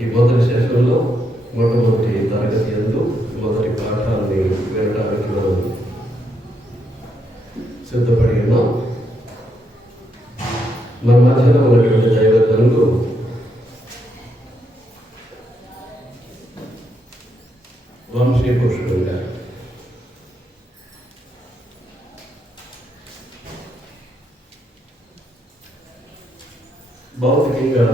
ఈ మొదటి సెషన్లో మొట్టమొదటి తరగతి యందు మొదటి పాఠాన్ని వినడానికి మనం సిద్ధపడి ఉన్నాం. మన మధ్యలో ఉన్నటువంటి దైవజనులు వంశీభూషణుడు గారు. భౌతికంగా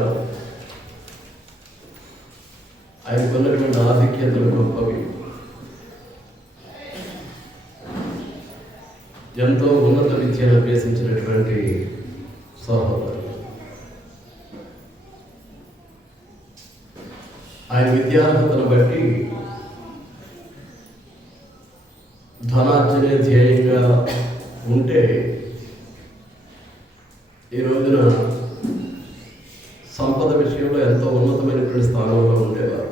ఆయనకున్నటువంటి ఆధిక్యతలు గొప్పవి. ఎంతో ఉన్నత విద్యను అభ్యసించినటువంటి సహోదరులు. ఆయన విద్యార్హతను బట్టి ధనార్జనే ధ్యేయంగా ఉంటే ఈ రోజున సంపద విషయంలో ఎంతో ఉన్నతమైనటువంటి స్థానంలో ఉండేవారు.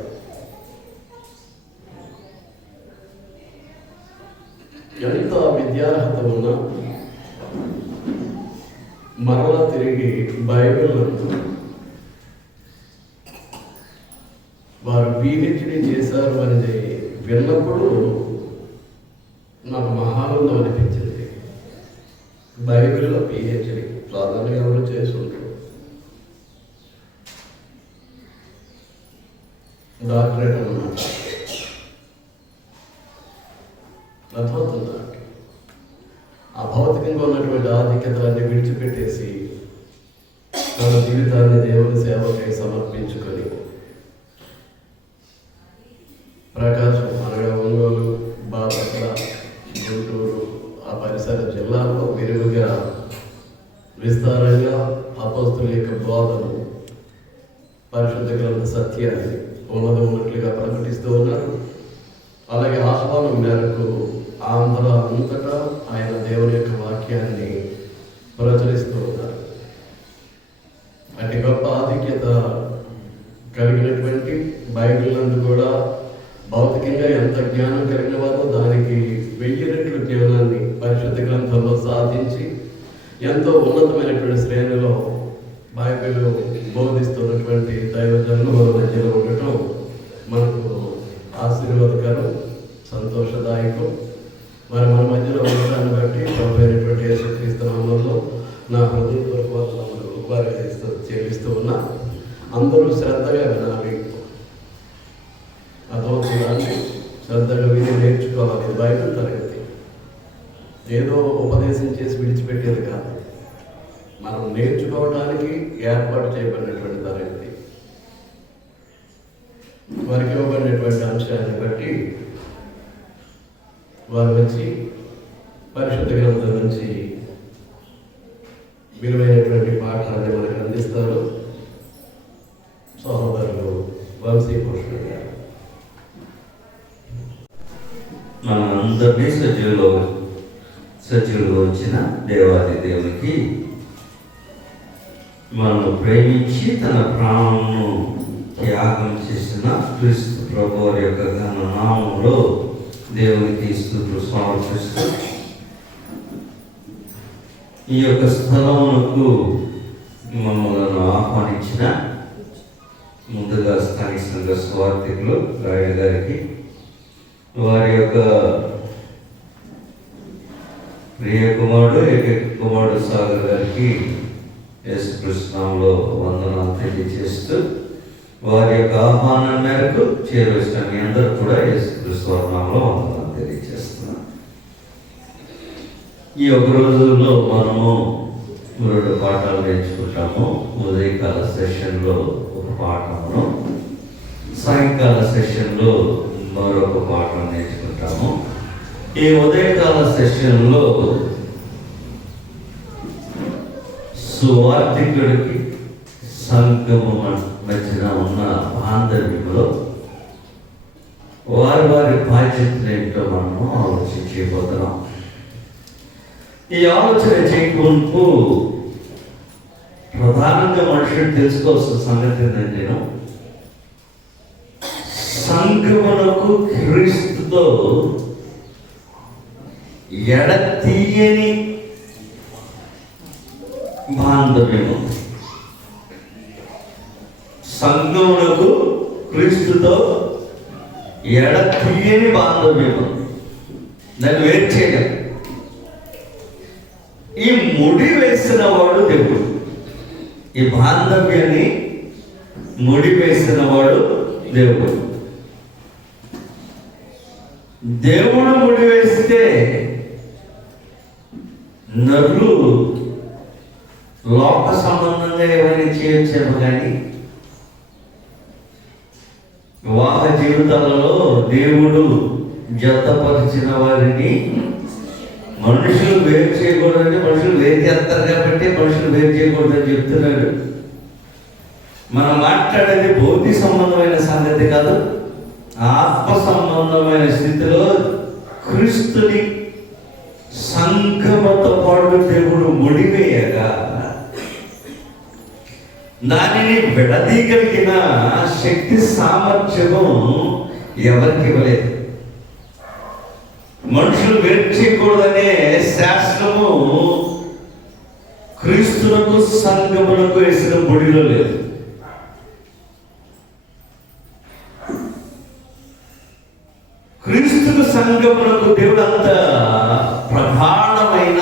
ఎంత విద్యార్హత ఉన్నా మరలా తిరిగి బైబిల్ వారు పిహెచ్డి చేశారు అనేది విన్నప్పుడు నాకు మహానందం అనిపించింది. బైబిల్లో పిహెచ్డి సాధారణంగా ఎవరు చేసి ఉంటారు. డాక్టరేట్ అన్నమాట. అర్థమవుతుందా? ఆ భౌతికంగా ఉన్నటువంటి ఆధిక్యతలన్నీ విడిచిపెట్టేసి తన జీవితాన్ని దేవుని సేవకై సమర్పించుకొని ప్రకాశం అనగా ఒంగోలు, బాపట్ల, గుంటూరు ఆ పరిసర జిల్లాలో విరివిగా విస్తారంగా అపోస్తుల యొక్క బోధను, పరిశుద్ధ గ్రంథ సత్యాన్ని ఉన్నట్లుగా ప్రకటిస్తూ ఉన్నారు. అలాగే ఆహ్వానం మేరకు ఆంధ్ర అంతటా ఆయన దేవుని యొక్క వాక్యాన్ని ప్రచురిస్తూ ఉన్నారు. అతి గొప్ప ఆధిక్యత కలిగినటువంటి బైబిల్ నందు కూడా భౌతికంగా ఎంత జ్ఞానం కలిగిన వారో దానికి 1000 రెట్లు జ్ఞానాన్ని పరిశుద్ధ గ్రంథంలో సాధించి ఎంతో ఉన్నతమైనటువంటి శ్రేణిలో బైబిల్ బోధిస్తున్నటువంటి దైవజనులు మన మధ్యలో ఉండటం మనకు ఆశీర్వాదకరం, సంతోషదాయకం. మరి మన మధ్యలో ఉండటాన్ని బట్టి ప్రభువైనటువంటి యేసుక్రీస్తు నామములో నా హృదయపూర్వక వారికి చెల్లిస్తూ ఉన్నా. అందరూ శ్రద్ధగా వినాలి. అర్థమవుతుందాన్ని శ్రద్ధగా విని నేర్చుకోవాలి. ఇది బైబిల్ తరగతి, ఏదో ఉపదేశం చేసి విడిచిపెట్టేది కాదు. మనం నేర్చుకోవడానికి ఏర్పాటు చేయబడినటువంటి తరగతి. వారికి ఇవ్వబడినటువంటి అంశాన్ని బట్టి వారు వచ్చి పరిశుద్ధ గ్రంథం నుంచి విలువైనటువంటి పాఠాన్ని మనకు అందిస్తారు. సహోదరులు వంశీభూషణుడు గారు. మన అందరినీ సజీవులు వచ్చిన దేవాది దేవునికి మనల్ని ప్రేమించి తన ప్రాణంను త్యాగం చేసిన క్రీస్తు ప్రభువారి యొక్క ఘన నామంలో దేవునికి స్తుతులు సమర్పిస్తూ ఈ యొక్క స్థలమునకు మమ్మల్ని ఆహ్వానించిన ముందుగా స్థానిక సంఘ స్వార్థికులు రాయుడు గారికి, వారి యొక్క ప్రియ కుమారుడు ఏకైక కుమారుడు సాగర్ గారికి యేసుక్రీస్తునామములో వందనాలు తెలియజేస్తూ వారి యొక్క ఆహ్వానం మేరకు చేరవచ్చిన మీ అందరూ కూడా యేసుక్రీస్తు నామములో వందనాలు తెలియజేస్తున్నాం. ఈ ఒక రోజుల్లో మనము 2 పాఠాలు నేర్చుకుంటాము. ఉదయకాల సెషన్లో ఒక పాఠమును, సాయంకాల సెషన్లో మరొక పాఠం నేర్చుకుంటాము. ఈ ఉదయకాల సెషన్లో సువార్థికుడికి సంఘము మధ్యన ఉన్న బాంధవ్యంలో వారి బాధ్యతలు ఏంటో మనము ఆలోచించబోతున్నాం. ఈ ఆలోచన చేయకుండా ప్రధానంగా మనుషులు తెలుసుకోవాల్సిన సంగతి ఏంటంటే, సంఘమునకు క్రీస్తుతో ఎడతీయని బాంధవ్యము. సంఘమునకు క్రీస్తుతో ఎడతీయని బాంధవ్యం, దాన్ని వేరు చేయడం. ఈ ముడి వేసిన వాడు దేవుడు. ఈ బాంధవ్యాన్ని ముడి వేసిన వాడు దేవుడు. దేవుడు ముడి వేస్తే నరులు లోక సంబంధంగా ఏమైనా చేయొచ్చేమో కానీ వివాహ జీవితాలలో దేవుడు జతపరిచిన వారిని మనుషులు వేరు చేయకూడదని, మనుషులు వేరు చేస్తారు కాబట్టి మనుషులు వేరు చేయకూడదని చెప్తున్నాడు. మనం మాట్లాడేది భౌతిక సంబంధమైన సంగతి కాదు, ఆత్మ సంబంధమైన స్థితిలో క్రీస్తుని సంఘముతో పాటు దేవుడు ముడివేయగా దానిని విడదీయగలిగిన శక్తి సామర్థ్యము ఎవరికి ఇవ్వలేదు. మనుషులు వేరు చేయకూడదనే శాస్త్రము క్రీస్తులకు సంఘములకు వేసిన ముడిలో లేదు. క్రీస్తుకు సంఘములకు దేవుడు అంత ప్రధానమైన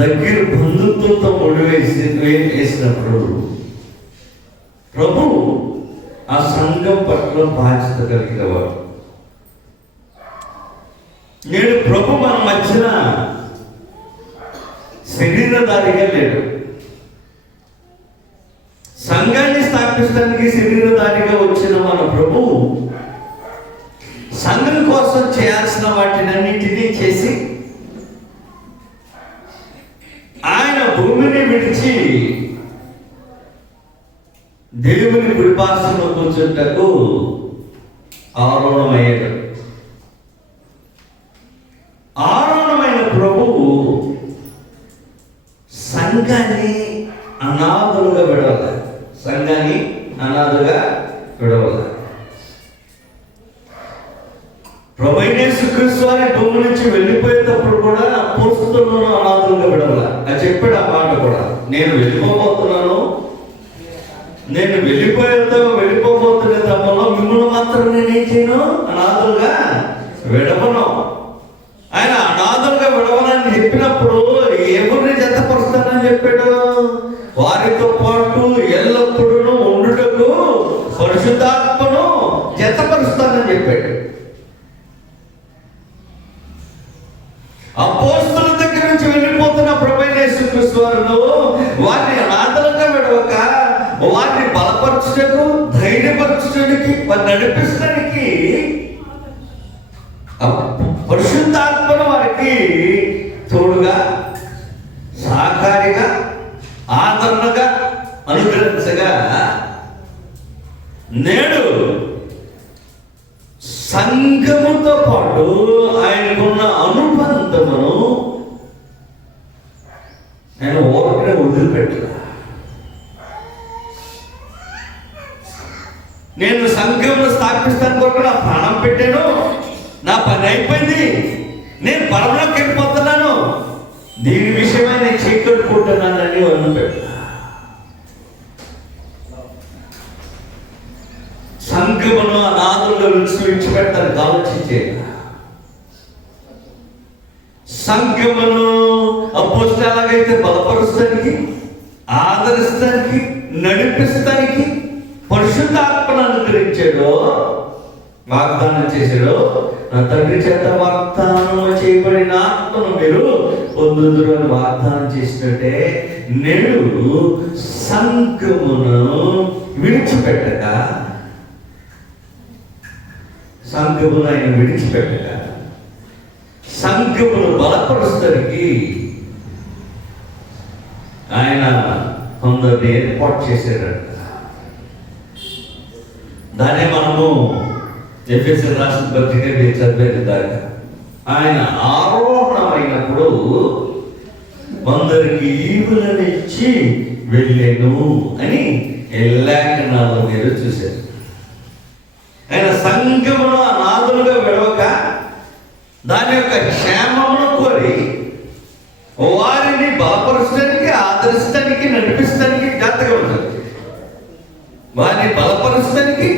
దగ్గర బంధుత్వంతో వేసినప్పుడు ప్రభు ఆ సంఘం పట్ల బాధ్యత కలిగినవాడు. నేడు ప్రభు మన మధ్యన శరీరధారిగా లేడు. సంఘాన్ని స్థాపించడానికి శరీరధారిగా వచ్చిన మన ప్రభు సంఘం కోసం చేయాల్సిన వాటినన్నింటినీ చేసి ఆయన భూమిని విడిచి దేవుని కృపాసనంలో కూర్చుంటకు ఆరోహణమయ్యాడు. ఆరోహణమైన ప్రభువు సంఘాన్ని అనాథలుగా విడవల. సంఘాన్ని అనాథగా విడవల. ప్రభు యేసుక్రీస్తు వారి భూమి నుంచి వెళ్ళిపోయేటప్పుడు కూడా అపోస్తలులను అనాథలుగా విడవల. అది చెప్పాడు ఆ మాట కూడా. నేను వెళ్ళిపోబోతున్నాను, నేను వెళ్ళిపోబోతున్న తప్పలో మిమ్మల్ని మాత్రం నేనేం చేయను, అనాథలుగా విడవను. ఆయన అనాథలుగా విడవనని చెప్పినప్పుడు ఎవరిని జతపరుస్తానని చెప్పాడు? వారితో పాటు ఎల్లప్పుడూ ఉండుటకు పరిశుద్ధాత్మను జతపరుస్తానని చెప్పాడు. అపోస్తలుల దగ్గర నుంచి వెళ్ళిపోతున్న ప్రభు యేసుక్రీస్తు వారు వారిని అనాథలుగా విడవక వారిని బలపరచుటకు, ధైర్యపరచుటకి, వారిని నడిపించడానికి పరిశుద్ధాత్మను వారికి తోడుగా, సహకారిగా, ఆదరణగా అనుగ్రహించగా నేడు సంఘముతో పాటు ఆయనకున్న అనుబంధమును ఆయన ఓటనే వదిలిపెట్టా. నేను సంఘమును స్థాపిస్తాను కొరకు నా ప్రాణం పెట్టాను, నా పని అయిపోయింది, నేను పరమలోకి వెళ్ళిపోతున్నాను, దీని విషయమై నేను చీకట్టుకుంటున్నానని వదిలిపెట్టా. సంఘమును అనాథులుగా విడిచిపెట్టాలని ఆలోచించే సంఘమును అపోస్తలులు ఎలాగైతే బలపరుస్తానికి, ఆదరిస్తానికి, నడిపిస్తానికి పరిశుద్ధాత్మను అనుగ్రహించాడో, వాగ్దానం చేశాడో, నా తండ్రి చేత వాగ్దానం చేయబడిన ఆత్మను మీరు పొందుదురు అని వాగ్దానం చేసినట్టే నేడు సంఘమును విడిచిపెట్టక, సంఘమును ఆయన విడిచిపెట్టక సంఘమును బలపరుస్తానికి ఆయన కొందరిని ఏర్పాటు చేశారట. దాన్ని మనము ఎఫెసీయులకు రాసిన పత్రిక చదివేది దాకా ఆయన ఆరోహణమైనప్పుడు కొందరికి ఈవులనిచ్చి వెళ్ళాను అని లేఖనాలు మీరు చూశారు. ఆయన సంఘమును అనాథలుగా విడవక దాని యొక్క క్షేమమును కోరి వారిని బలపరచడానికి, ఆదరించడానికి, నడిపిస్తానికి జాగ్రత్తగా ఉంటుంది. వారిని బలపరుస్తానికి,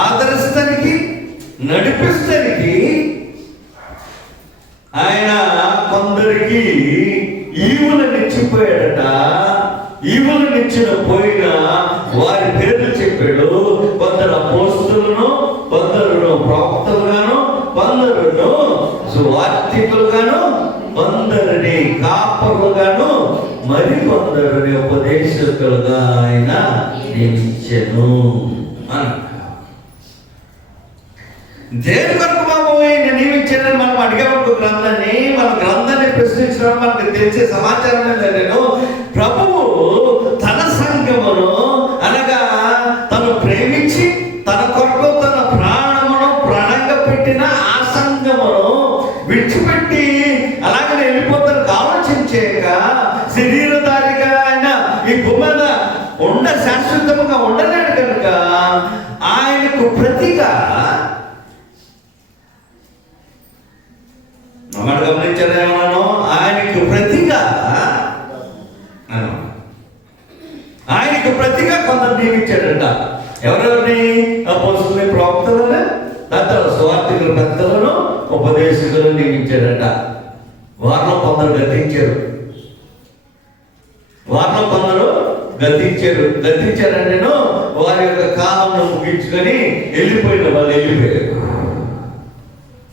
ఆదరిస్తానికి, నడిపిస్తానికి ఆయన కొందరికి ఈవులనిచ్చిపోయాడట. ఈవులనిచ్చిన పోయిన వారి పేర్లు చెప్పాడు. కొందరు అపోస్తలును, కొందరును ప్రవక్తలుగాను, కొందరును సువార్తికులుగాను, కొందరిని కాపరులుగాను, మరి కొందరిని ఉపదేశకులుగా ఆయన నియమించెను అని. దేని కొరకు బాబు ఆయన నియమించాడని మనం అడిగాము గ్రంథాన్ని. మన గ్రంథాన్ని ప్రశ్నించడం మనకు తెలిసే సమాచారం నేను. ప్రభువు తన సంఘమును అనగా తను ప్రేమించి తన కొరకు తన ప్రాణమును ప్రాణంగా పెట్టిన ఆ సంఘమును విడిచిపెట్టి అలాగే వెళ్ళిపోతానికి ఆలోచించేక శరీరధారిగా ఆయన ఈ భూమి మీద శాశ్వతముగా ఉండలేడు కనుక ఆయనకు ప్రతిగా మనం గమనించారేమన్నాను, ఆయనకు ప్రతిగా కొందరు నియమించాడంట. ఎవరెవరిని? అపోస్తలుని, ప్రవక్తలను, తర్వాత సువార్తికుల పెద్దలను, ఉపదేశకులను నియమించాడంట. వారిలో కొందరు గతించారు. గతించారంటే వారి యొక్క కాలంలో ముగించుకొని వెళ్ళిపోయిన వాళ్ళు వెళ్ళిపోయారు.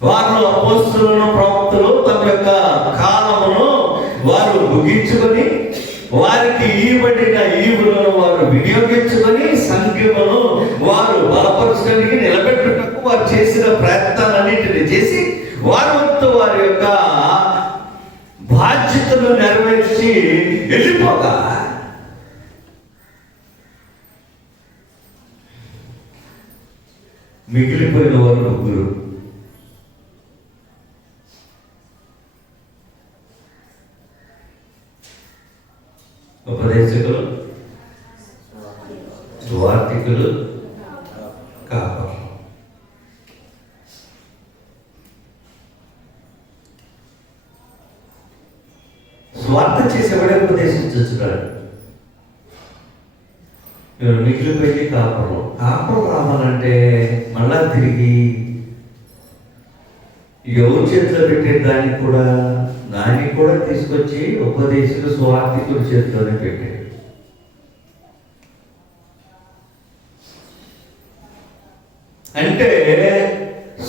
వారిలో అపోస్తలులను, ప్రవక్తలు తమ యొక్క కాలమును వారు ముగించుకొని వారికి ఇవ్వబడిన ఈవులను వారు వినియోగించుకొని సంఖ్యను వారు బలపరచడానికి, నిలబెట్టుటకు వారు చేసిన ప్రయత్నాలన్నింటినీ చేసి వారి వంతు వారి యొక్క బాధ్యతను నెరవేర్చి వెళ్ళిపోగా మిగిలిపోయిన వారు ముగ్గురు. ఉపదేశకులు, సువార్తికులు, కాపరులు. స్వార్థ చేసేవాడే ఉపదేశించున్నాడు. మిగిలిపోయింది కాపరులు. కాపరులు రావాలంటే మళ్ళా తిరిగి ఎవరి చేతిలో పెట్టే దాన్ని కూడా తీసుకొచ్చి ఉపదేశకులు, సువార్తికుల చేతిలోనే పెట్టాడు. అంటే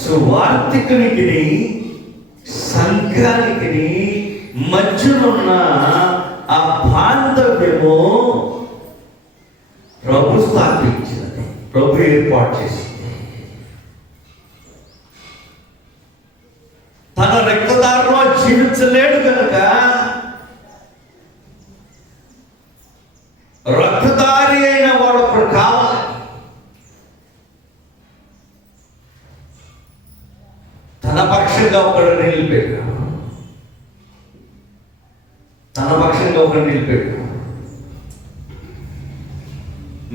సువార్తికునికి సంఘానికి మధ్యనున్న ఆ బాంధవ్యము ప్రభు స్థాపించినది, ప్రభు ఏర్పాటు చేసింది. తన రక్తదారులో జీవించలేడు కనుక రక్తదారి అయిన వాడు ఒకడు కావాలి. తన పక్షంగా ఒకడు నిలిపాడు.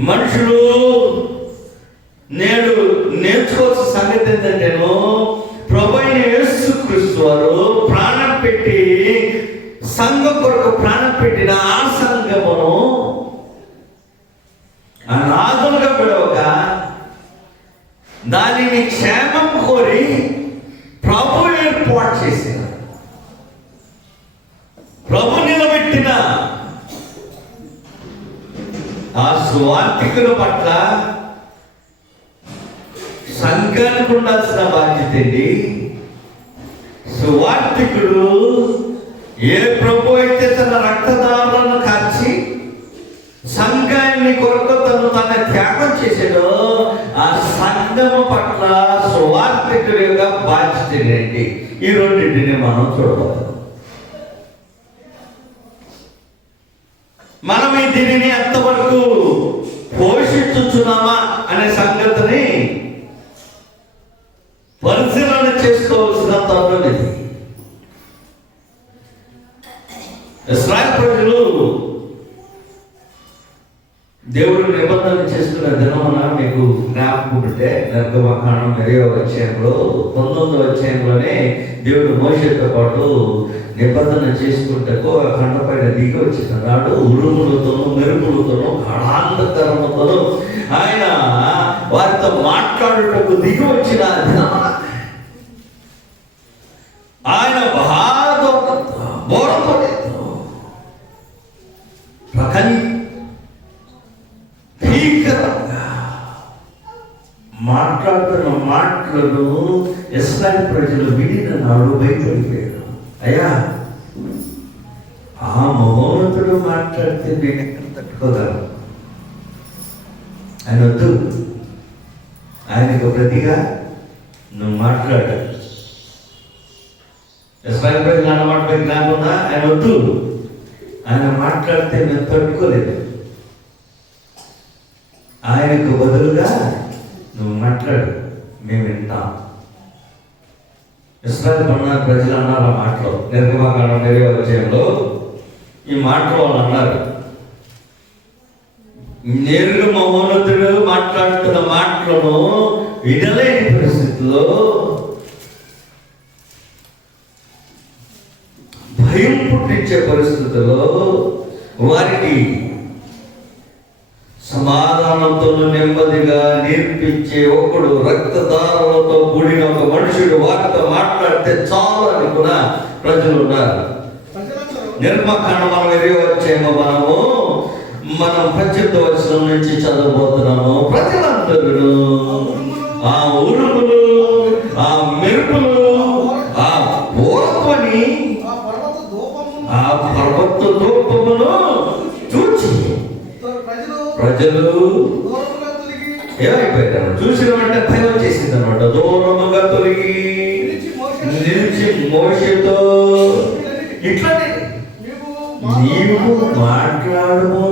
మనుషులు నేడు నేర్చుకోవాల్సిన సంగతి ఏంటంటేను, ప్రభు అయిన యేసుక్రీస్తు వారు ప్రాణం పెట్టి సంఘం కొరకు ప్రాణం పెట్టిన ఆ సంఘమును అనాథులుగా విడవక దానిని క్షేమం కోరి ప్రభు ఏర్పాటు చేసిన, ప్రభు నిలబెట్టిన ఆ సువార్తికుల పట్ల సంఘానికి ఉండాల్సిన బాధ్యత ఏంటి? సువార్తికుడు ఏ ప్రభు అయితే తన రక్తదారులను కాచి సంఘాన్ని కొరకు తను త్యాగం చేశాడో ఆ సంఘము పట్ల సువార్తికుల యొక్క బాధ్యత ఏంటి? ఈ రెండింటిని మనం చూడవచ్చు. మనం ఈ దీనిని ఎంతవరకు పోషించుచున్నామా అనే సంగతిని పరిశీలన చేసుకోవాల్సిన తరుణం ఇది. ఇశ్రాయేలు ప్రజలు దేవుడు నిబంధన చేస్తున్న దినమున మీకు జ్ఞాపకం ఉంటే నిర్గమకాండం 20వ అధ్యాయంలో 19వ అధ్యాయంలోనే దేవుడు మోషేతో పాటు నిబంధన చేసుకుంటూ ఆ కొండపైన దిగి వచ్చినాడు. ఉరుములతోనూ మెరుపులతోనూ గాఢాంధకరముతోనూ ఆయన వారితో మాట్లాడుటకు దిగి వచ్చిన దినమున ఆయన భీకరంగా మాట్లాడుతున్న మాటలను ఇశ్రాయేలు ప్రజలు విడిన నాడు భయపడిపోయారు. అయ్యా, ఆ మహోన్నతుడు మాట్లాడితే నేను ఎక్కడ తట్టుకోగలను? ఆయన వద్దు, ఆయనకు ప్రతిగా నువ్వు మాట్లాడు. ఇశ్రాయేలు ప్రజలు అన్నమాట లేకుండా ఆయన వద్దు, ఆయన మాట్లాడితే మేము తట్టుకోలేదు. ఆయనకు బదులుగా నువ్వు మాట్లాడు, మేము వింటాం. ఇశ్రాయేలు ప్రజలు అన్నారు ఆ మాటలో. నిర్గమకాండం 20వ అధ్యాయంలో ఈ మాటలు వాళ్ళు అన్నారు. నేరుగా మహోన్నతుడు మాట్లాడుతున్న మాటలను వినలేని పరిస్థితుల్లో, భయం పుట్టించే పరిస్థితుల్లో వారికి సమాధానంతో నెమ్మదిగా నేర్పించే ఒకడు, రక్తదారులతో కూడిన ఒక మనుషుడు వారితో మాట్లాడితే చాలు అనుకున్న ప్రజలు ఉన్నారు. నిర్గమకాండం 20వ అధ్యాయము మనం 18వ వచనం నుంచి చదవబోతున్నాము. ప్రజలందరూ ఆ ఉరుములు, ఆ మెరుపులు, ఆ ఓర్పని, ఆ పర్వత ధూపమును చూచి ప్రజలు ఏమైపోయారు? చూసిన వెంటనే భయం వచ్చేసింది అనమాట. దూరముగా తొలగి నిలిచి మోషేతో ఇట్లనే నీవు మాట్లాడము,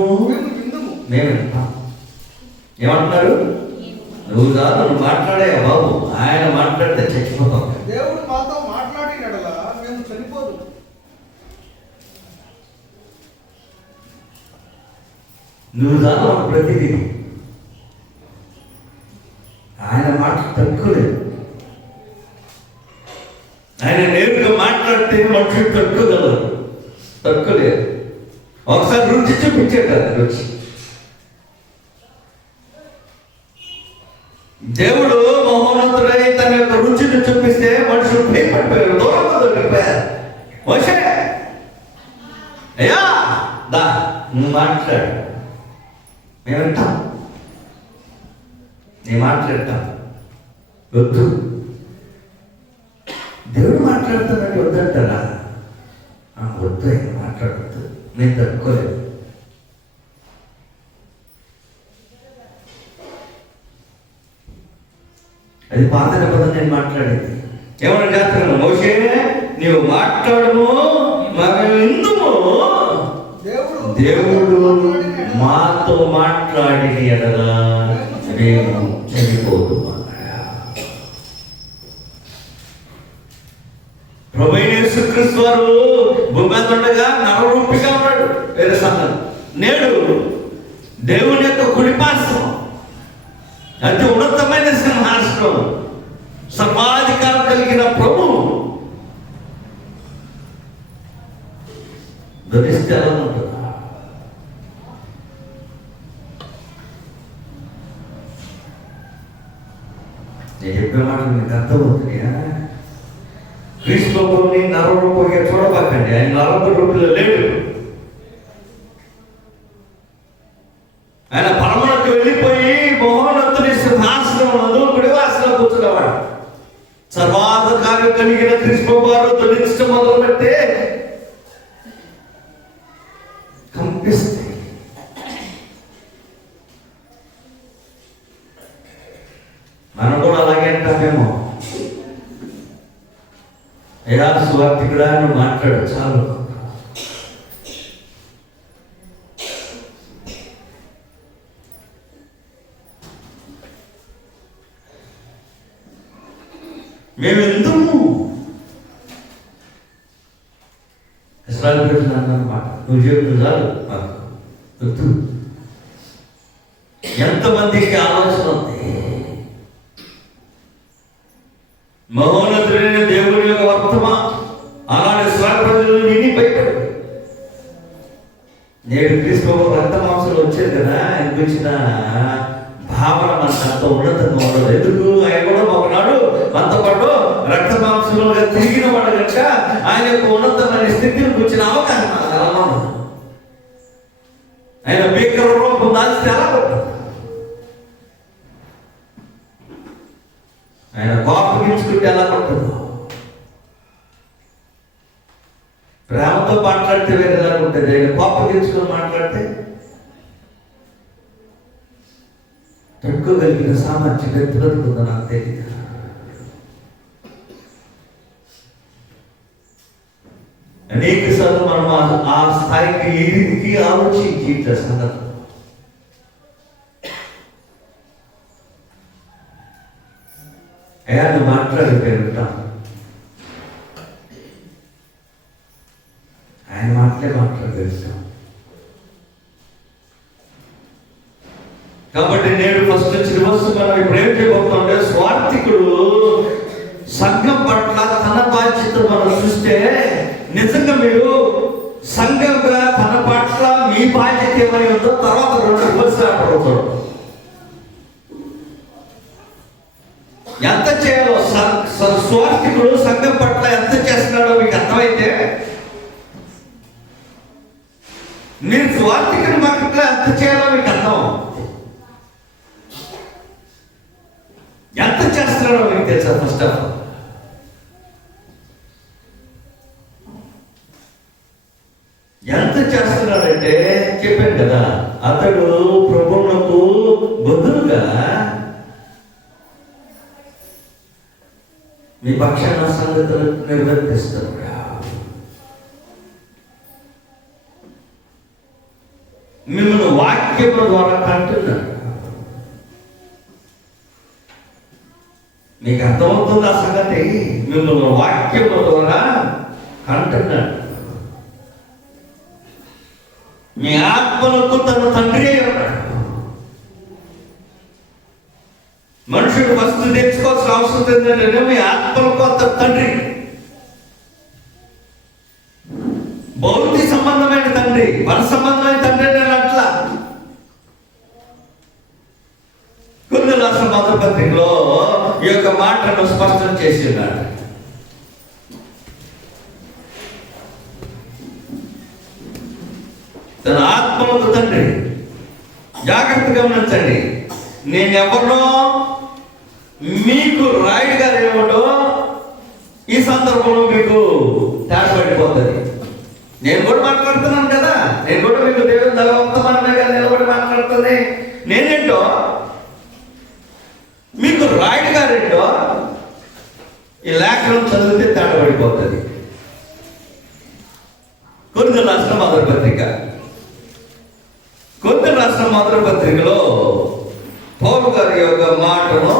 మేము వింటాం. ఏమంటున్నారు? నువ్వు కాదు, నువ్వు మాట్లాడే బాబు, ఆయన మాట్లాడితే చచ్చిపోతాం. దేవుడు మాతో మాట్లాడినడలా మేము చనిపోదు. నువ్వు కాదు ప్రతిదీ. ఆయన మాట తక్కువలేదు. ఆయన నేరుగా మాట్లాడితే మనుషులు తక్కువగలరు, తక్కువలేదు. ఒకసారి రుచి చూపించేటారు. రుచి దేవుడు మహోన్నతుడై తన యొక్క రుచిని చూపిస్తే మనుషులు భయపడిపోయారు, దూరంగా దొరికిపోయారు. వచ్చే అయ్యా దా, నువ్వు మాట్లాడు, మేము వింటాం, నేను మాట్లాడతాం. వద్దు, దేవుడు మాట్లాడుతున్నట్టు వద్దంటారా? వద్దు, ఆయన మాట్లాడద్దు, నేను తట్టుకోలేదు. అది పాత నిబంధన నేను మాట్లాడేది. ఏమన్నా చేస్తున్నాను? మోషే నీవు మాట్లాడము, ఇందుము. దేవుడు మాతో మాట్లాడిన ఎడలా మేము చనిపోదు. ప్రభువైన యేసుక్రీస్తు వారు భూమి మీద ఉండగా నరరూపిగా ఉన్నాడు. వేరే సంగతి. నేడు దేవుని యొక్క కుడిపార్శ్వం, అతి ఉన్నతమైన సింహాసనం, సర్వాధికారం కలిగిన ప్రభు ధరిస్తే ఎలా ఉంటుందా? నేను చెప్పే మాటలు మీకు అర్థమవుతున్నాయా? క్రీస్తు ప్రభువుని నరరూపంగా చూడబాకండి. ఆయన నరరూపంలో లేడు. ఆయన పరమకు వెళ్ళిపోయి మహోన్నతుని సింహాసనం కుడివాసన కూర్చున్నవాడు. సర్వాధికారం కలిగిన క్రీస్తు వారు ధరించడం మొదలు పెడితే కంపిస్తే మనం కూడా అలాగే అంటామేమో. అయ్యా సువార్తికుడా, నువ్వు మాట్లాడు చాలు. మేము ఎందుకు ఇశ్రాయేలు ప్రజలు అన్నమాట, నువ్వు చెప్పు చాలు. ఎంతమందికి ఆలోచన ఉంది? మహోన్నతుడైన దేవుని యొక్క వర్తమానం అలాంటి ఇశ్రాయేలు ప్రజలు ప్రభు రక్త మాంసాలు వచ్చేది కదా, ఆయన గురించిన భావన మనకు అంత ఉన్నతంగా ఉండదు. ఎందుకు? ఆయన కూడా ఒకనాడు మనతో పాటు రక్త మాంసలుగా తిరిగిన వాడు కనుక ఆయన యొక్క ఉన్నతమైన స్థితిని గురించిన అవగాహన మనకు ఎలా ఉండదు. ఆయన భీకర రూపం దాల్చి ఎలా ఉంటుంది, ఆయన కోపగించుకుంటే ఎలా ఉంటుందో, ప్రేమతో మాట్లాడితే వేరేలా ఉంటుంది, ఆయన కోపగించుకొని మాట్లాడితే తట్టుకోగలిగిన సామర్థ్యం ఎత్తుకుందో నాకు తెలియదు. అనేక సార్లు మనం ఆ స్థాయికి ఎదిగి ఆలోచించి ఇట్లా సందర్భం ఆయన మాట్లాడిపోయాడుంటాం, ఆయన మాట్లాడేస్తాం. కాబట్టి నేడు ఫస్ట్ నుంచి రివర్స్ మనం ఇప్పుడు ఏం చేయబోతుంటే, స్వార్థికుడు సంఘం పట్ల తన బాధ్యత మనం చూస్తే నిజంగా మీరు సంఘంగా తన పట్ల మీ బాధ్యత ఏమై ఉందో తర్వాత రెండు రివర్స్ ఆడబోతాడు. ఎంత చేయాలో స్వార్థికుడు సంఘం పట్ల ఎంత చేస్తున్నాడో మీకు అర్థమైతే, మీరు స్వార్థికుడి పట్ల ఎంత చేయాలో మీకు అర్థం. ఎంత చేస్తున్నాడో మీకు తెలుసా? ఫస్ట్ ఆఫ్ ఆల్ ఎంత చేస్తున్నాడంటే చెప్పాను కదా, అతడు ప్రభువునకు బదులుగా మీ పక్షాన సంగతులు నిర్వర్తిస్తాడు. మిమ్మల్ని వాక్యముల ద్వారా కంటున్నాడు. మీకు అర్థమవుతుంది ఆ సంగతి? మిమ్మల్ని వాక్యముల ద్వారా కంటున్నాడు. మీ ఆత్మలకు తన తండ్రి అయి ఉన్నాడు. మనుషుడు వస్తు తెచ్చుకోవాల్సిన అవసరం ఏంటంటే మీ ఆత్మలకు అతను తండ్రి, భౌతిక సంబంధమైన తండ్రి, మన సంబంధమైన తండ్రి నేను అట్లా. కొన్ని రాష్ట్ర మొదటి పత్రికలో ఈ యొక్క మాటను స్పష్టం చేసినాడు. తన ఆత్మలకు తండ్రి. జాగ్రత్తగా గమనించండి, నేనెవరినో మీకు రాయుడు గారు ఏమిటో ఈ సందర్భంలో మీకు తేటపడిపోతుంది. నేను కూడా మాట్లాడుతున్నాను కదా, నేను కూడా మీకు దేవుని దళవంతమానమే నిలబడి మాట్లాడుతుంది. నేనేంటో మీకు రాయుడు గారేంటో ఈ లేఖనం చదివితే తేటపడిపోతుంది. కొరింథీ రాసిన మొదటి పత్రిక, కొరింథీ రాసిన మొదటి పత్రికలో పౌలు గారి యొక్క మాటను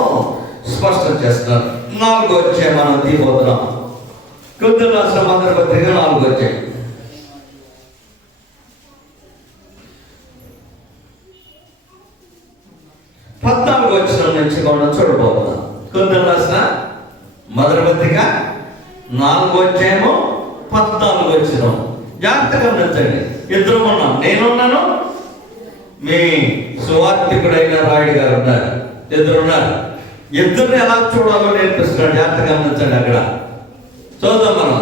స్పష్టం చేస్తున్నారు. 4వ అధ్యాయం మనం తీయబోతున్నాం. కొరింథీ రాసిన మొదటి పత్రిక 4వ అధ్యాయం. నుంచి మనం చూడబోతున్నాం. కొరింథీ రాసిన మొదటి పత్రిక 4వ అధ్యాయము 14వ వచనం. జాగ్రత్తగా గమనించండి. ఇద్దరు ఉన్నాం, నేనున్నాను, మీ సువార్థికుడైన రాయుడు గారు ఉన్నారు, ఇద్దరు ఉన్నారు. ఇద్దరిని ఎలా చూడాలో నేర్పిస్తున్నాడు. జాగ్రత్తగా గమనించండి. అక్కడ చూద్దాం. మనం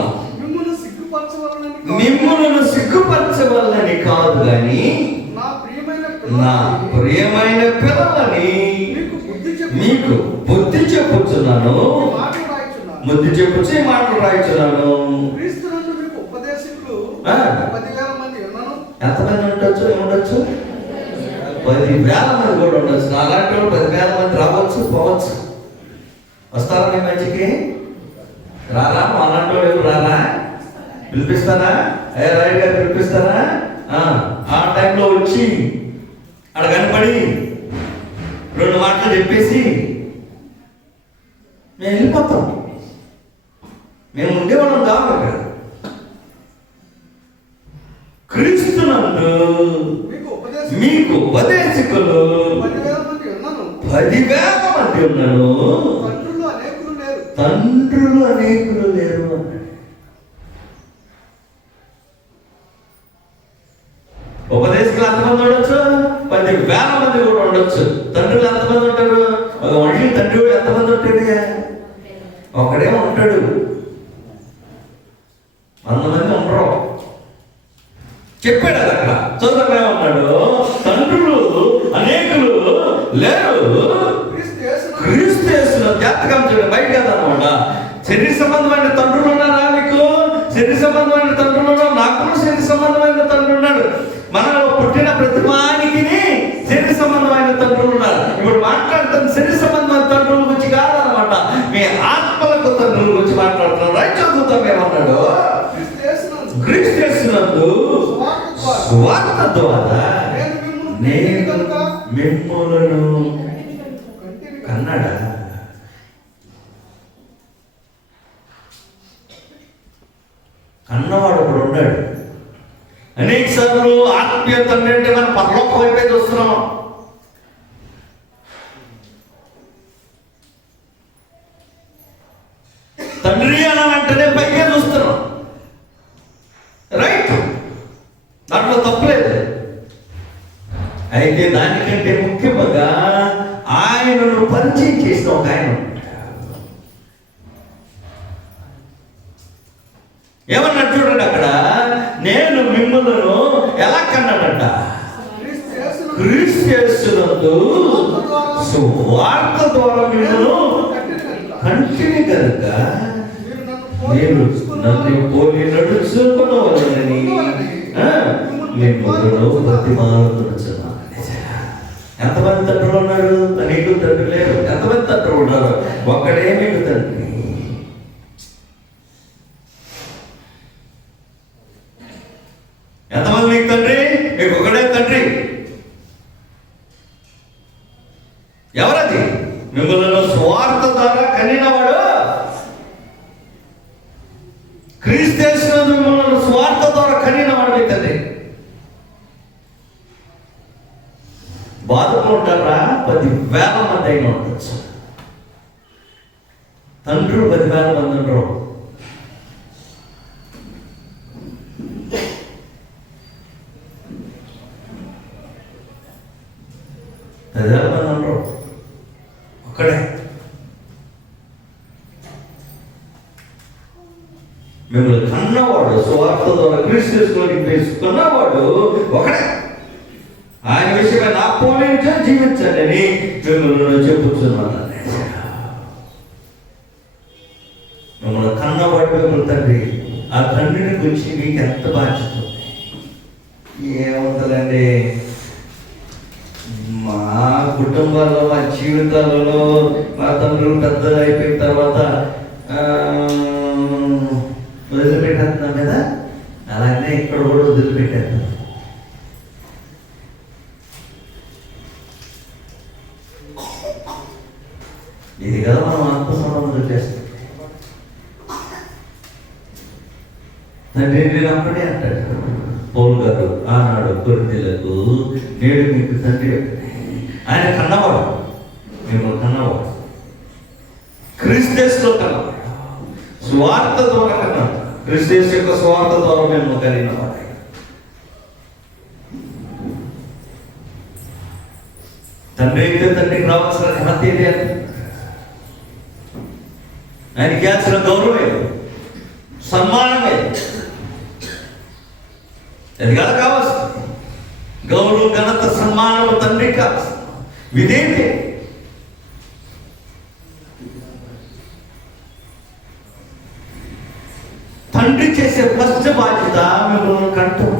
మిమ్ములను సిగ్గుపరచవలని కాదు కానీ నా ప్రియమైన పిల్లలని మీకు బుద్ధి చెప్పుచున్నాను, బుద్ధి చెప్పుచ్చి మాటలు రాయిచున్నాను. ఎంతమంది ఉండొచ్చు? ఏముండొచ్చు? 10,000 మంది కూడా ఉండొచ్చు. అలాంటి వాళ్ళు 10,000 మంది రావచ్చు, పోవచ్చు. వస్తారా మీ మంచికి? రారా? అలాంటి వాళ్ళు రారా? పిలిపిస్తారా? రాయుడు గారు పిలిపిస్తారా? ఆ టైంలో వచ్చి అక్కడ కనపడి 2 మాటలు చెప్పేసి మేము వెళ్ళిపోతాం. మేము ఉండేవాళ్ళం కాదు. అక్కడ క్రీస్తునందు మీకు ఉపదేశకులు 10,000 మంది ఉన్నాడు, తండ్రులు అనేకులు లేరు. ఉపదేశకులు ఎంతమంది ఉండొచ్చు? 10,000 మంది కూడా ఉండొచ్చు. తండ్రులు ఎంతమంది ఉంటారు? ఒక మనిషి తండ్రి ఎంతమంది ఉంటాడు? ఒకడే ఉంటాడు. 100 మంది ఉండరు. చెప్పాడు అది అక్కడ. చదువుగా ఉన్నాడు, తండ్రులు అనేకులు లేరు, క్రీస్తు యేసులో జాతకం చూడండి. బయట కదనమాట. శరీర సంబంధమైన తండ్రులు ఉన్నారా మీకు? శరీర సంబంధమైన తండ్రులు ఉన్నారు. నాకు కూడా శరీర సంబంధమైన తండ్రులు ఉన్నాడు. మనలో పుట్టిన ప్రతిమానికి శరీర సంబంధమైన తండ్రులు ఉన్నారు. ఇప్పుడు మాట్లాడుతున్న శరీర సంబంధమైన తండ్రుల గురించి కాదనమాట, మీ ఆత్మలకు తండ్రుల గురించి మాట్లాడుతున్నారు. రైట్ చదువుతాం. ఏమన్నాడు? క్రీస్తు యేసునందు సువార్త ద్వారా నేను మిమ్ములను కన్నాడా? కన్నవాడు ఒకడు ఉన్నాడు. అనేక సార్లు ఆత్మీయ తండ్రి అంటే మనం పరలోకం వైపే చూస్తున్నాం. తండ్రి అన్న వెంటనే పైకే చూస్తున్నాం. రైట్, దాంట్లో తప్పులేదు. అయితే దానికంటే ముఖ్యంగా ఆయనను పరిచయం చేసిన ఒక ఆయన ఏమన్నా చూడండి అక్కడ. నేను మిమ్మల్ని ఎలా కన్నాడంట? క్రీస్తు యేసునందు సువార్త ద్వారా మిమ్మల్ని కంటిని కనుక నేను నన్ను పోలి నడుచుకున్నవాళ్ళని మిమ్మల్ని ప్రతిమాలుతున్నాను. ఎంతమంది తండ్రులు ఉన్నారు? నీకు తండ్రి లేరు. ఎంతమంది తండ్రులు ఉన్నారు? ఒక్కడే మీకు తండ్రి. ఎంతమంది మీకు తండ్రి? మీకు ఒకడే తండ్రి. ఎవరది? మిమ్మల్ని స్వార్థ ద్వారా కనినవాడు క్రీస్తు యేసునందు మిమ్మల్ని స్వార్థ ద్వారా కనినవాడు మీ తండ్రి. బాధలు ఉంటారా? 10,000 మంది అయినా ఉండొచ్చు. తండ్రులు 10,000 మంది ఉండరు. ఒక్కడే. మిమ్మల్ని కన్నవాడు సువార్త ద్వారా క్రీస్తు యేసులోకి తీసుకున్నవాడు ఒకడే. ఆయన విషయమై నా పోలిక జీవించాలని మిమ్మల్ని చెప్పుతున్నాను. మిమ్మల్ని కన్నవాడు మిమ్మల్ని తండ్రి. ఆ తండ్రిని గురించి మీకు ఎంత బాధ్యత ఉంది? ఏముంటుందండి, మా కుటుంబాల్లో మా జీవితాలలో మా తండ్రులు పెద్దలు అయిపోయిన తర్వాత వదిలిపెట్టేస్తున్నాం కదా, అలాగే ఇక్కడ కూడా వదిలిపెట్టేస్తాం. ఇది కదా మనం ఆత్మ సంబంధం చేస్తాం. తండ్రి నేను అక్కడే అంటాడు పౌలు గారు ఆనాడు కొరింథీయులకు, నేడు మీకు తండ్రి. ఆయన కన్నవాడు, మిమ్మల్ని కన్నవాడు. క్రీస్తు యేసులో కన్నవాడు, స్వార్థ ద్వారా కన్నాడు. క్రీస్తు యేసు యొక్క స్వార్థ ద్వారా మిమ్మల్ని కలిగినవాడు. తండ్రి అయితే తండ్రికి రావాల్సిన ఘనత ఏది? ఆయనకి ఇవ్వాల్సిన గౌరవమే, సన్మానమే. అది కదా కావాల్సింది. గౌరవ ఘనత సన్మానము తండ్రికి కావాల్సింది. ఇదేంటి? తండ్రి చేసే ఫస్ట్ బాధ్యత మిమ్మల్ని కంటం.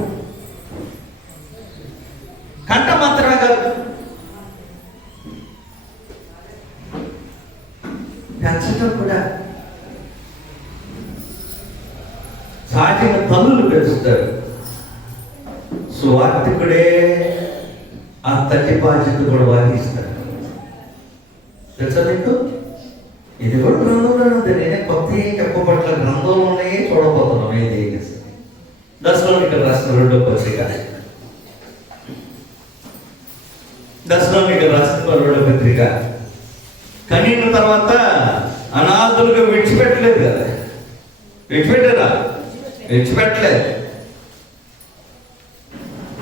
కంట మాత్రమే కాదు, పెంచడం కూడా. సాటిన తల్లులు పెంచుతారు, సువార్థికుడే ఆ తల్లి బాధ్యత కూడా వహిస్తాడు. తెలుసా మీకు? ఇది కూడా గ్రంథంలో ఉంది. నేనే కొత్త చెప్పబట్ల గ్రంథంలోనే చూడబోతున్నాం. ఏది దశలోనికలు రాసిన 2వ పత్రిక, దశలోనికలు రాసిన 2వ పత్రిక. కనిన తర్వాత అనాథులుగా విడిచిపెట్టలేదు కదా. విడిచిపెట్టారా? విడిచిపెట్టలేదు.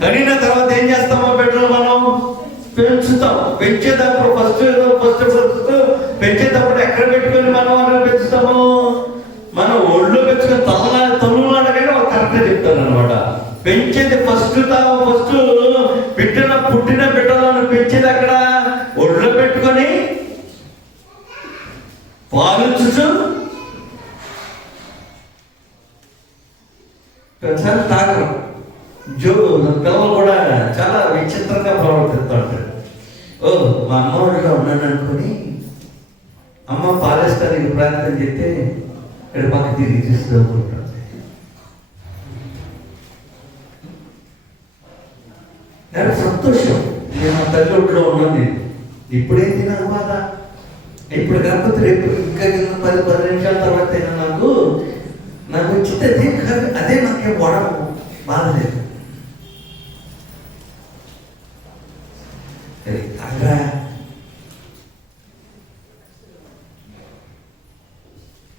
కనిన తర్వాత ఏం చేస్తామో బిడ్డలు మనం పెంచుతాం. పెంచేటప్పుడు ఫస్ట్ పెంచేటప్పుడు ఎక్కడ పెట్టుకొని మనం పెంచుతాము? మనం ఒళ్ళు పెంచుకొని తొలనాడకైనా ఒక కరెక్ట్గా చెప్తాను అనమాట. పెంచేది ఫస్ట్ పుట్టిన బిడ్డలను పెంచేది అక్కడ ఒళ్ళు పెట్టుకొని పాలించు తాగరు. పిల్లలు కూడా చాలా విచిత్రంగా ప్రవర్తిస్తూ ఉంటారు. మా అమ్మ వాడిలో ఉన్నాను అనుకుని అమ్మ పాలిస్తానికి ప్రార్థన చేస్తే ఇక్కడ పక్క తిరిగి చూస్తూ ఉంటాడు. నాకు సంతోషం, నేను ఆ తల్లి ఒడిలో ఉన్నాను. ఇప్పుడేంటి నా బాధ? ఇప్పుడు కాకపోతే రేపు ఇంకా 10 నిమిషాల తర్వాత అయినా నాకు వచ్చింది అదే నాకేం బాధ లేదు. అలా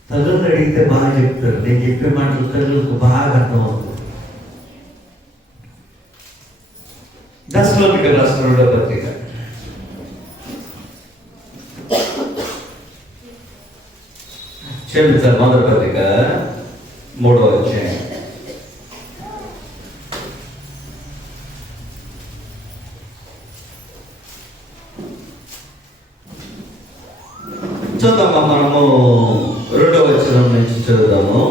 తల్లుని అడిగితే బాగా చెప్తారు. నేను చెప్పే మాటలు తల్లులకు బాగా అర్థమవుతుంది. దశలోనిక రాసిన 2వ పత్రిక క్షమించాలి 1వ పత్రిక 3వ అధ్యాయం. చూద్దామా, మనము 2వ వచనం నుంచి చదువుదాము.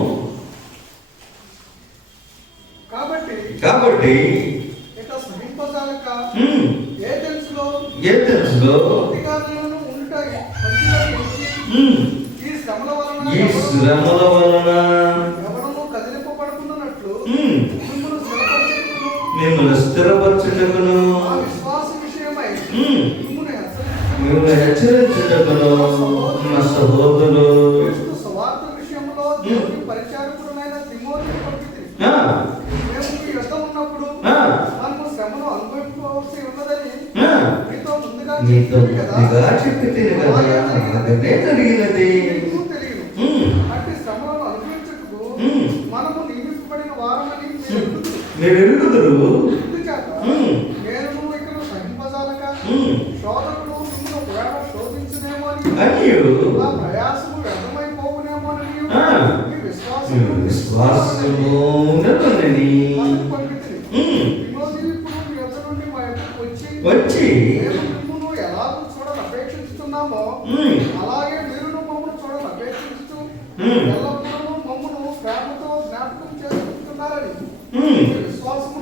కాబట్టి ఏథెన్సులో ఈ శ్రమల వలన మిమ్మల్ని స్థిరపరచుటకును మిమ్మల్ని హెచ్చరించుటకును నా సహోదరులు నీతో ముందుగా చెప్పి కదా నాకనే జరిగినది. మీరు ఎరుగుదురు విశ్వాసము వచ్చి అలాగే మీరు మమ్మల్ని చూడని అపేక్షిస్తూ మమ్మల్ని ప్రేమతో జ్ఞాపకం చేసుకుంటున్నారని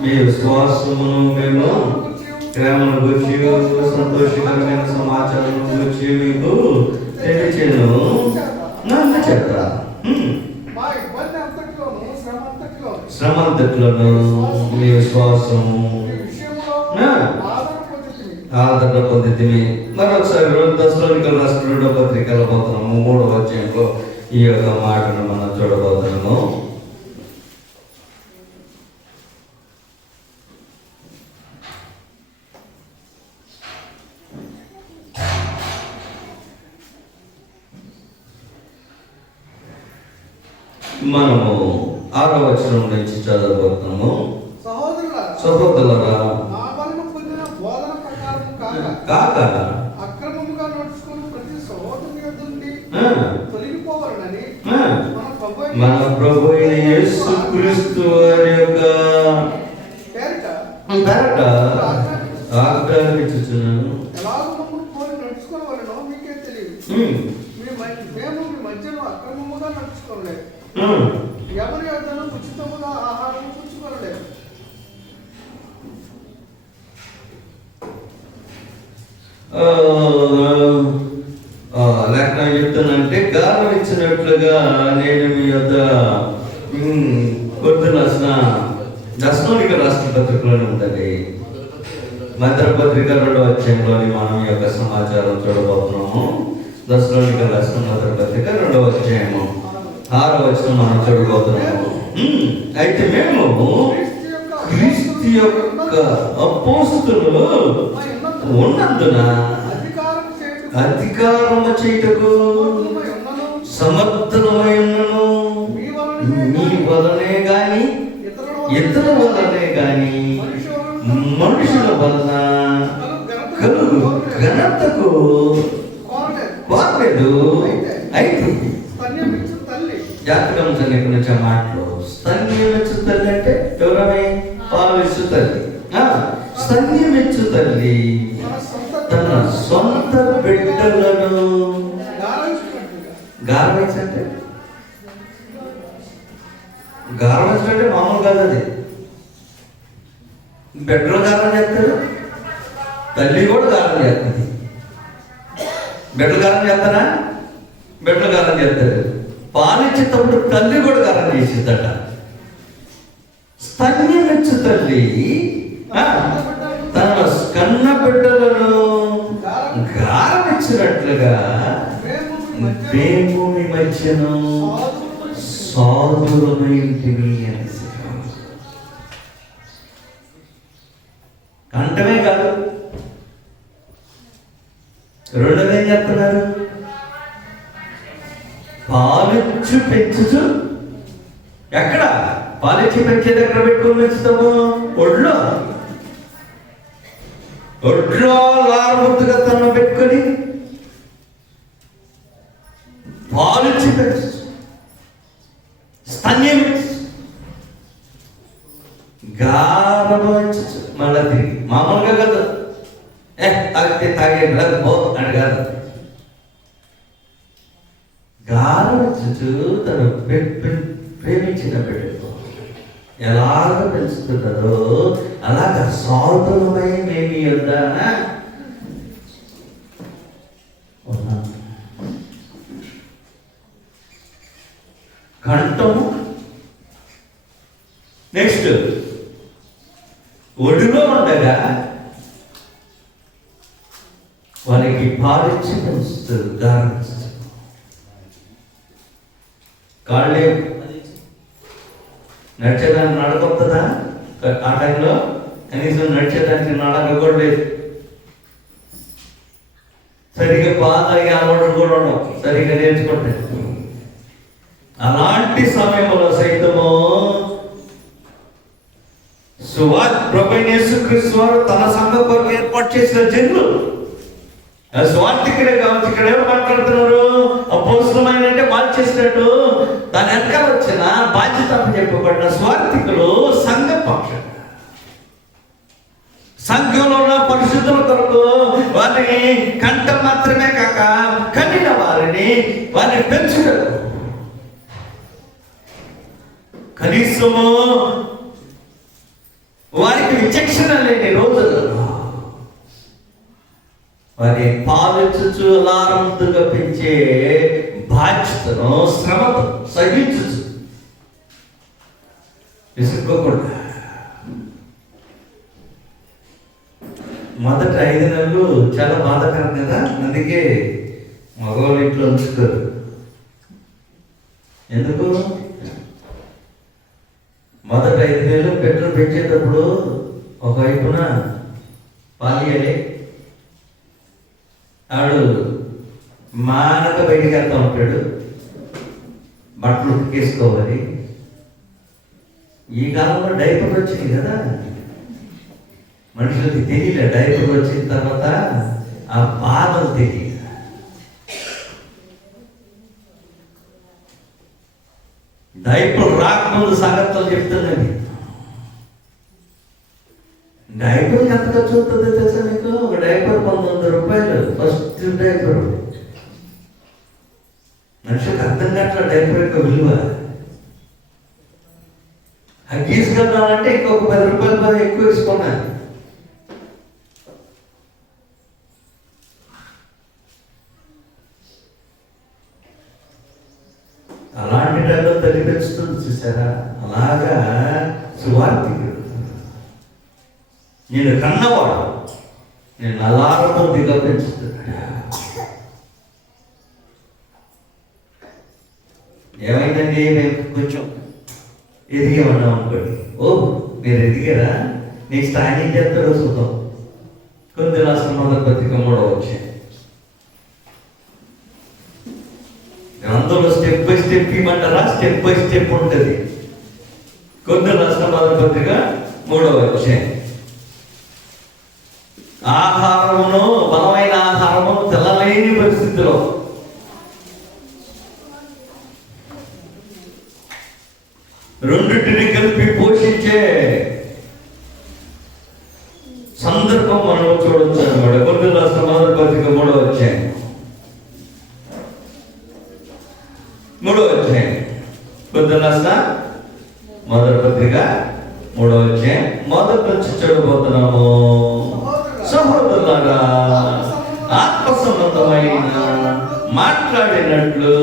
మీ విశ్వాసమును మేము ప్రేమను గురించి సంతోషకరమైన సమాచారం గురించి మీకు తెలియచేను. అందుచేత శ్రమ అంతట్లోను మీ విశ్వాసము ఆదరణ పొందితిమి. మరొకసారి దశలోనికలు రాసిన 2వ పత్రికలో పోతున్నాము. 3వ అధ్యాయంలో ఈ యొక్క మాటను మనం చూడబోతున్నాము. మనము 6వ వచనం నుంచి చదవబోతున్నాము. సహోదరులారా, కాక అక్రమముగా నడుచుకుని ప్రతి సహోదరుని యొద్ద నుండి తొలగిపోవాలని మన ప్రభు అయిన యేసుక్రీస్తు వారి యొక్క పేరట ఆజ్ఞాపించుచున్నాను. ఎలాగో మమ్మల్ని పోలి నడుచుకోవాలనో మీకే తెలియదు. మేము మీ మధ్యలో అక్రమముగా నడుచుకోలేదు. ఎవరి యొద్దను ఉచితముగా ఆహారం పుచ్చుకోలేదు. లేక చెప్తానంటే గాలం ఇచ్చినట్లుగా నేను మీ యొద్ద కొద్ది దశలోనిక రాసిన పత్రికలోనే ఉంటుంది. మంత్ర పత్రిక 2వ అధ్యాయంలోని మనం ఈ యొక్క సమాచారం చూడబోతున్నాము. దశలోనిక రాసిన మంత్ర పత్రిక 2వ అధ్యాయము 6వ వచనం మనం చూడబోతున్నాము. అయితే మేము క్రీస్తు యొక్క అపోస్తులు ఉన్నందున అధికారము చేయుటకు సమర్థనమై ఉన్నను. మీ వలనే గాని ఇతరుల వలనే గాని మనుషుల వలన కలుగు ఘనతకు కోరలేదు. అయితే స్తన్యమిచ్చు తల్లి జాతకం చదివి నుంచి మాటలు స్తన్యమిచ్చు తల్లి అంటే ఎవరమే? పాలిచ్చు తల్లి. స్తన్యమిచ్చు తల్లి తన సొంత బిడ్డలను గారవించంటే గారవించంటే మామూలు కాదు. అది బిడ్డలు గారం చేస్తారు, తల్లి కూడా గారం చేస్తుంది. బిడ్డలు గారం చేస్తారా? బిడ్డలు గారం చేస్తారు. పాలిచ్చేటప్పుడు తల్లి కూడా గారం చేసిద్దట. స్తన్యమిచ్చు తల్లి తన కన్న బిడ్డలను గారమిచ్చినట్లుగా మేము మీ మధ్యను సాధులమైంటివి అనేసి కంటమే కాదు, రెండోది ఏం చెప్తున్నారు? పాలిచ్చు పెంచుచు. ఎక్కడ పాలిచ్చి పెంచేది? ఎక్కడ పెట్టుకొని పెంచుతాము? ఒడ్లో. ఒడ్లో లారముద్దుగా తన పెట్టుకొని పాలిచ్చి పెంచు, స్తన్యం గారవచ్చు. మళ్ళా తిరిగి మామూలుగా కదా తాగితే తాగే పో అని కాదు. గారవచ్చు తను ప్రేమించిన బిడ్డలు ఎలాగ పెంచుతున్నారో అలాగ సాధులమై మేము యొద్దన కంఠము. నెక్స్ట్ ఒడిలో ఉండగా వారికి పాలిచ్చి పెంచుతారు, గారమిస్తారు. కాళ్ళే నడిచేదానికి నడకొస్తుందా? ఆ టైంలో కనీసం నడిచేదానికి నడక కూడా లేదు. సరిగ్గా పాతగా అలవాటు కూడా ఉండవు, సరిగ్గా నేర్చుకుంటే. అలాంటి సమయంలో సైతము ప్రభు యేసుక్రీస్తు వారు తన సంఘం కొరకు ఏర్పాటు చేసిన జనులు స్వార్థికుడే కావచ్చు. ఇక్కడ ఎవరు మాట్లాడుతున్నారు? అపోస్తలమైన అంటే వాళ్ళు చేసినట్టు దాని వెనకాల వచ్చిన బాధ్యత చెప్పబడిన స్వార్థికులు సంఘ పక్షం, సంఘంలో ఉన్న పరిశుద్ధుల కొరకు వారిని కంఠం మాత్రమే కాక కనిన వారిని పెంచుతారు. కనీసము వారికి విచక్షణ లేని రోజులలో వారి పాలించు లారంతుగా పెంచే బాధ్యతను శ్రమతో సహించు విసుక్కోకుండా. మొదటి 5 నెలలు చాలా బాధాకరం కదా. అందుకే మగవాళ్ళు ఇంట్లో ఉంచుకోరు. ఎందుకు? మొదటి 5 నెలలు పెట్రోల్ పెంచేటప్పుడు ఒకవైపున పాలియాలి, ఆడు మానక బయటికి వెళ్తా ఉంటాడు, బట్టలు ఉతికేసుకోవాలి. ఈ కాలంలో డైపర్లు వచ్చినాయి కదా, మనుషులకి తెలియలే. డైపర్లు వచ్చిన తర్వాత ఆ బాధలు తెలియదు. డైపర్ రాకముందు సంగతులు చెప్తున్నది. డైపర్ ఎంత ఖర్చు అవుతుందో తెలుసా మీకు? ఒక డైపర్ 1900 రూపాయలు. ఫస్ట్ డైపర్ మనిషికి అర్థం కావట్ల డైపర్ యొక్క విలువ. అది తీసుకెళ్ళాలంటే ఇంకొక 10 రూపాయలు ఎక్కువ వేసుకున్నాను. అలాంటి టైంలో తల్లి పెంచుతుంది చూసారా? అలాగా సువార్థికుడు నేను కన్నవాడు, నేను అలాగతో దిగా పెంచుతున్నాడు. ఏమైందండి? మేము కొంచెం ఎదిగామన్నాం అనుకోండి. ఓ మీరు ఎదిగారా? నెక్స్ట్ ఆయన ఏం చేస్తాడో చూద్దాం. కొన్ని రాష్ట్ర మొదటి పత్రిక 3వ అధ్యాయం. అందులో స్టెప్ బై స్టెప్ ఇవ్వమంటారా? స్టెప్ బై స్టెప్ ఉంటుంది. కొన్ని రాష్ట్ర మొదటి పత్రిక 3వ అధ్యాయం పరిస్థితిలో రెండింటిని కలిపి పోషించే సందర్భం మనం చూడొచ్చు అనమాట. కొరింథీయులకు రాసిన మొదటి పత్రిక 3వ అధ్యాయం. కొరింథీయులకు రాసిన మొదటి పత్రిక 3వ అధ్యాయం మొదటి నుంచి చూడబోతున్నాము. సహోదరులారా, ఆత్మ సంబంధమైన మాట్లాడినట్లు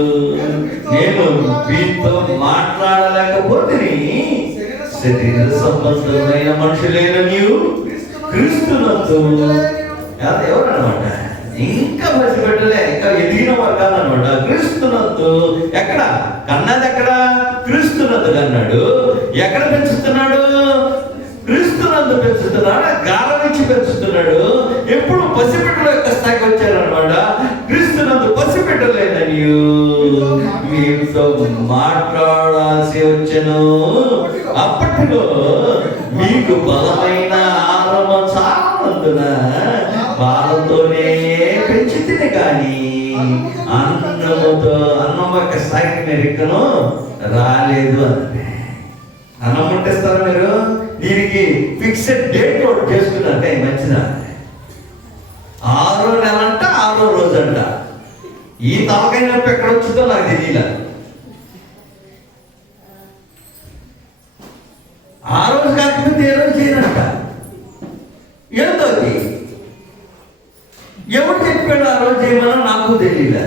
నేను మీతో మాట్లాడలేకపోతే శరీర సంబంధమైన మనుషులైన నీవు క్రీస్తునందు ఎవరన్నమాట, ఇంకా పసిపెట్టలే, ఇంకా ఎదిగిన వర్గాలు అనమాట. క్రీస్తునందు ఎక్కడ కన్నది, ఎక్కడ క్రీస్తునందు కన్నాడు. ఎక్కడ పెంచుతున్నాడు? క్రీస్తునందు పెంచుతున్నాడు, గాలం నుంచి పెంచుతున్నాడు. ఎప్పుడు పసిపెట్టల యొక్క స్థాయికి వచ్చారనమాట. క్రీస్తునందు పసిపెట్టలేదని మీతో మాట్లాడాల్సి వచ్చెను. అప్పటిలో మీకు బలమైన ఆహారం చాలందున వాళ్ళతోనే పెంచితిని కానీ అన్నం యొక్క స్థాయికి మీరు ఇక్కను రాలేదు అంటే. అన్నం ముట్టిస్తారా మీరు? దీనికి ఫిక్స్డ్ డేట్ ఒకటి చేసుకున్నారంటే మంచిదా? 6వ నెల అంట, 6వ రోజు అంట. ఈ తలకాయ నొప్పి ఎక్కడ వచ్చిందో నాకు తెలియలే. 6 రోజు కాకపోతే ఏ రోజు చేయనంట. ఏంటో అది ఎవరు చెప్పాడు ఆ రోజు చేయమని నాకు తెలియలే.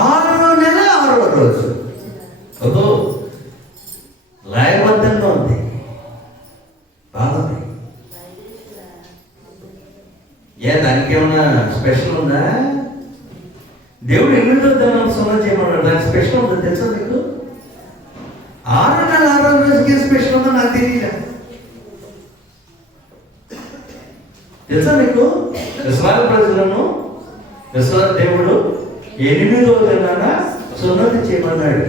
6వ నెల 6వ రోజు. ఓహో, లయబద్ధంగా ఉంది, బాగుంది. దానికి ఏమన్నా స్పెషల్ ఉందా? దేవుడు 8వ దినం సున్నతి చేయమన్నాడు, దానికి స్పెషల్ ఉందా తెలుసా మీకు? 6వ నెల 6వ రోజుకి స్పెషల్ ఉందో నాకు తెలియలే. తెలుసా మీకు? ఇశ్రాయేలు ప్రజలను ఇశ్రాయేలు దేవుడు 8వ దినాన సున్నతి చేయమన్నాడు.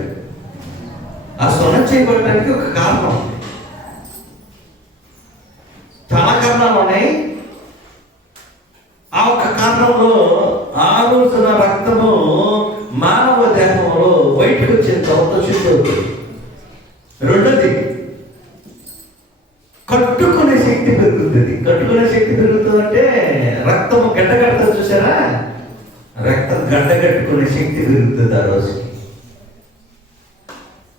ఆ సున్నతి చేయబడటానికి ఒక కారణం, చాలా కారణాలు ఉన్నాయి. ఆ ఒక్క కారణంలో ఆ రోజున రక్తము మానవ దేహంలో బయటకు వచ్చిన తర్వాత శుద్ధి అవుతుంది. రెండోది, కట్టుకునే శక్తి పెరుగుతుంది. కట్టుకునే శక్తి పెరుగుతుంది అంటే రక్తము గడ్డగడుతుంది, చూసారా? రక్తం గడ్డగట్టుకునే శక్తి పెరుగుతుంది ఆ రోజుకి.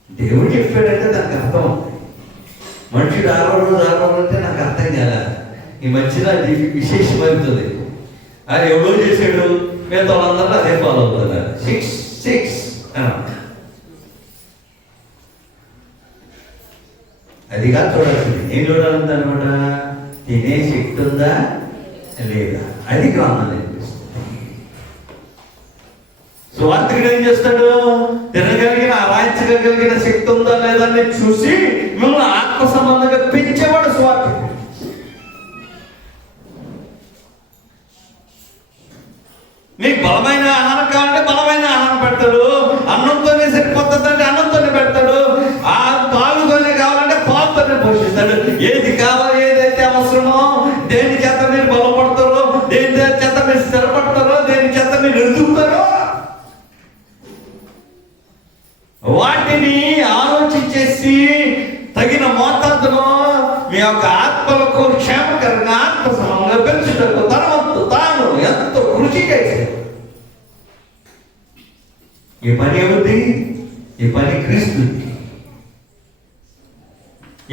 దేవుడు చెప్పాడంటే దానికి అర్థం. మనుషుడు 6వ రోజు అంటే నాకు అర్థం కాలే. ఈ మధ్యన అది విశేషమవుతుంది. అది ఎవడో చేసాడు, మిగతా వాళ్ళందరూ అదే ఫాలో అవుతున్నారు. 6 అదిగా చూడాల్సింది. ఏం చూడాలంటే అనమాట, తినే శక్తి ఉందా లేదా, అది గ్రంథం అనిపిస్తుంది. సువార్తికుడు ఏం చేస్తాడు? తినగలిగిన ఆరాయించగలిగిన శక్తి ఉందా లేదా అని చూసి మిమ్మల్ని ఆత్మ సంబంధంగా పెంచేవాడు సువార్తికుడు. నీకు బలమైన ఆహారం కావాలంటే బలమైన ఆహారం పెడతాడు. అన్నంతోనే సరిపోతుందంటే అన్నంతోనే పెడతాడు. ఆ పాలుతోనే కావాలంటే పాలుతోనే పోషిస్తాడు. ఏది కావాలి, ఏదైతే అవసరమో, దేని చేత మీరు బలపడతారో, దేని చేత మీరు స్థిరపడతారో, దేని చేత మీరు ఎదుగుతారో వాటిని ఆలోచించేసి తగిన మోతాదులో మీ యొక్క ఆత్మలకు క్షేమకరంగా ఆత్మ సమంగా పెంచుటకు తన వంతు తాను ఎంతో కృషి చేశాడు. ఈ పని ఎవరిది? ఈ పని క్రీస్తుది.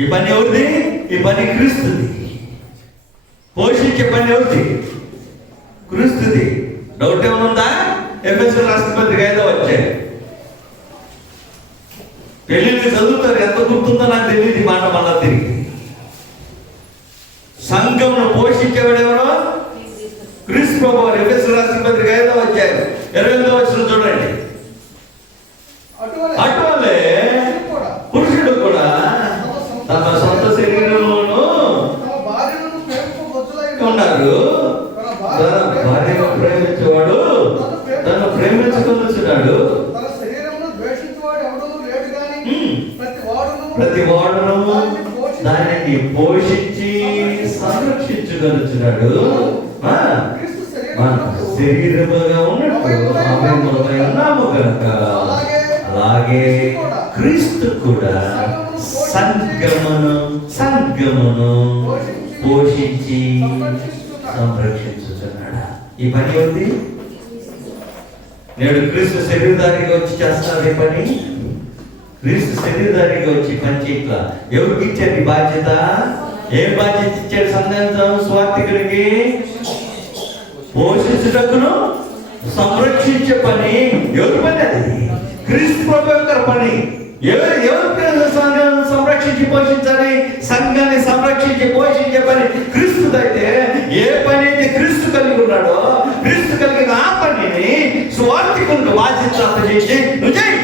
ఈ పని ఎవరిది? ఈ పని క్రీస్తుది. పోషించే పని ఎవరిది? క్రీస్తుది. డౌట్ ఏమనుందా? ఎఫెసీయులకు రాసిన పత్రిక 5వ అధ్యాయం. పెళ్ళిళ్ళు చదువుతారు, ఎంత గుర్తుందో నాకు తెలియదు ఈ మాట. మళ్ళా తిరిగి సంఘమును పోషించేవాడు ఎవరో? క్రీస్తు ప్రభువు. ఎఫెసీయులకు రాసిన పత్రిక 5వ అధ్యాయం 28వ వచనం చూడండి. అటువలే పురుషుడు కూడా తమ సొంత శరీరంలోనూ ఉన్నారు. తన భార్యను ప్రేమించేవాడు తను ప్రేమించుకొనుచున్నాడు. ప్రతి వాడును దానిని పోషించి సంరక్షించగలుగుతున్నాడు. శరీరముగా ఉన్నట్టు అభయములమై ఉన్నాము కనుక అలాగే క్రీస్తు కూడా సంఘమును పోషించి సంరక్షించుతున్నాడు. ఈ పని ఉంది. నేడు క్రీస్తు శరీరధారిగా వచ్చి చేస్తారు ఈ పని. క్రీస్తు శరీరధారిగా వచ్చి పని చేయట్లా. ఎవరికి ఇచ్చారు ఈ బాధ్యత? ఏం బాధ్యత ఇచ్చాడు? సంఘం స్వార్థికుడికి పోషించుటకును సంరక్షించే పని. ఎవరి పని అది? క్రీస్తు ప్రభు యొక్క పని. ఎవరు సంరక్షించి పోషించాలి? సంఘాన్ని సంరక్షించి పోషించే పని క్రీస్తుదైతే, ఏ పని అయితే క్రీస్తు కలిగి ఉన్నాడో, క్రీస్తు కలిగిన ఆ పనిని స్వార్థికులకు బాధ్యత అప్పచేసి నువ్వు చేయి.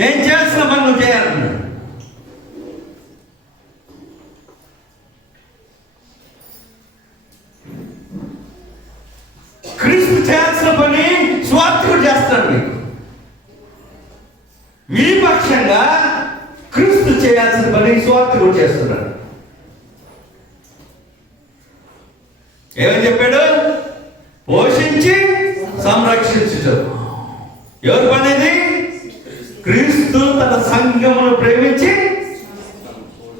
నేను చేయాల్సిన పని నువ్వు చేయాలన్నా. క్రీస్తు చేయాల్సిన పని స్వార్థకుడు చేస్తాడు. మీకు మీ పక్షంగా క్రీస్తు చేయాల్సిన పని స్వార్థకుడు చేస్తున్నాడు. ఏమని చెప్పాడు? పోషించి సంరక్షించడం. ఎవరి పని ఇది? క్రీస్తు తన సంఘమును ప్రేమించి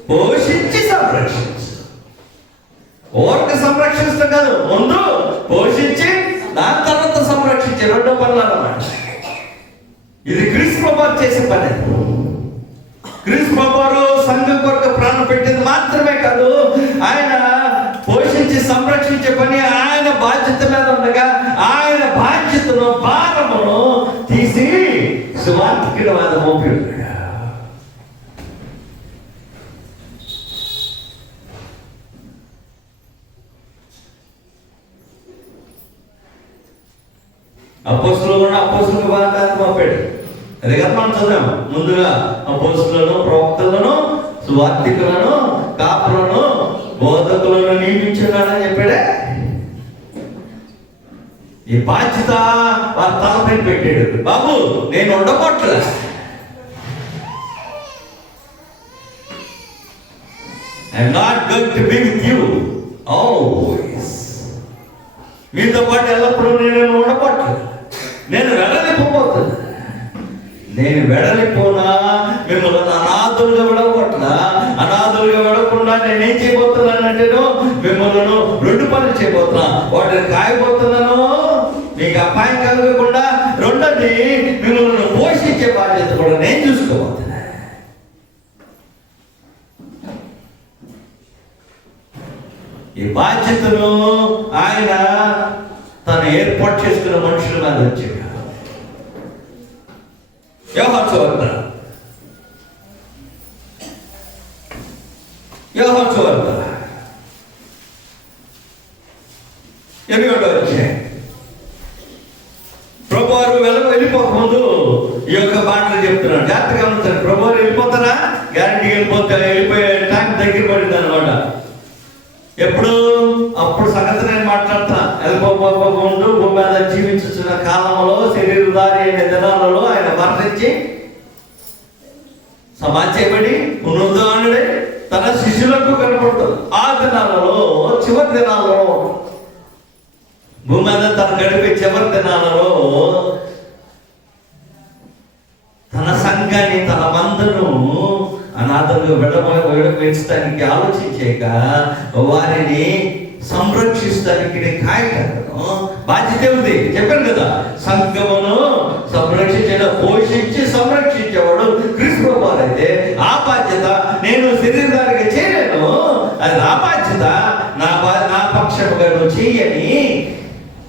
పోషించి సంరక్షించు. ఓర్క సంరక్షిస్తాం కాదు, ముందు పోషించి దాని తర్వాత సంరక్షించే రెండో పనులు అన్నమాట. ఇది క్రీస్తు ప్రభువు చేసే పని. క్రీస్తు ప్రభువు సంఘం కొరకు ప్రాణం పెట్టింది మాత్రమే కాదు, ఆయన పోషించి సంరక్షించే పని ఆయన బాధ్యత మీద ఉండగా ఆయన బాధ్యతను భారమును తీసి సువార్థికుడి మీద మోపాడు. అపోస్తులకు బాధ్యత మోపాడు. అదే కదా మనం చదివాము ముందుగా. అపోస్తులను, ప్రవక్తలను, సువార్థికులను, కాపులను, బోధకులను నియమించున్నాడని చెప్పాడే. ఈ బాధ్యత వారి తలపై పెట్టాడు. బాబు నేను ఉండకూడదు, I'm not going to be with you always. మీతో పాటు ఎల్లప్పుడూ నేను ఉండకూడదు. నేను వెడలిపోతున్నా. నేను వెడలిపోనా మిమ్మల్ని అనాథులుగా విడవట్లా. అనాథులుగా విడవకుండా నేనేం చేయబోతున్నానంటేను మిమ్మల్ని రెండు పనులు చేయబోతున్నా. వాటిని కాయబోతున్నాను, మీకు అపాయం కలగకుండా. రెండోది మిమ్మల్ని పోషించే బాధ్యత కూడా నేను చూసుకోబోతున్నా. ఈ బాధ్యతను ఆయన తను ఏర్పాటు చేసుకున్న మనుషుల మీద వచ్చాడు. యోహాను సువార్త 8వ అధ్యాయం. ప్రభువారు వెళ్ళిపోకముందు ఈ యొక్క మాటలు చెప్తున్నాడు. జాగ్రత్తగా గమనించండి. ప్రభువారు వెళ్ళిపోతారా? గ్యారంటీ వెళ్ళిపోయే టైం దగ్గర పడింది అనమాట. ఎప్పుడు? అప్పుడు సంగతి నేను మాట్లాడుతున్నా. వెళ్ళిపోకముందు భూమి మీద జీవించుతున్న కాలంలో, శరీరధారి అయిన దినాలలో ఆయన మరణించి సమాధి చేయబడి పునరుద్ధరణుడై తన శిష్యులకు కనపడుతుంది. ఆ దినాలలో, చివరి దినాలలో, భూమి మీద తను గడిపే చివరి దినాలలో తన సంఘాన్ని, తన మందను అనాథులుగా విడవేయించడానికి ఆలోచించాక వారిని సంరక్షిస్తానికి కాయటను బాధ్యత ఉంది. చెప్పాను కదా, సంఘమును సంరక్షించడం, పోషించి సంరక్షించేవాడు క్రీస్తు ప్రభువు అయితే ఆ బాధ్యత నేను శరీరధారిగా చేయలేను. అది నా బాధ్యత. నా పక్షముగా నువ్వు చెయ్యని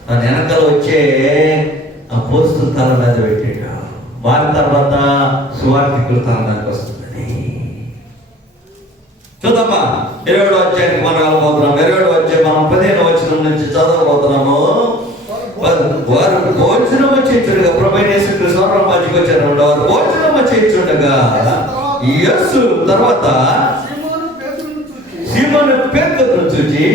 తన వెనకాల వచ్చే అపోస్తుల తల మీద పెట్టాడు. వారి తర్వాత సువార్థికులు తన దానికి వస్తుంది. చూద్దామా 20వ అధ్యాయానికి మనం వెళ్ళబోతున్నాం. 20వ అధ్యాయం మనం 15వ వచనం నుంచి చదవబోతున్నాము. వారు భోజనం చేయించుండగా ప్రభువైన యేసుక్రీస్తు స్వర్గం మధ్యకి వచ్చారు. వారు భోజనం చేయించుండగా యేసు తర్వాత సీమోను పేతురును చూచి,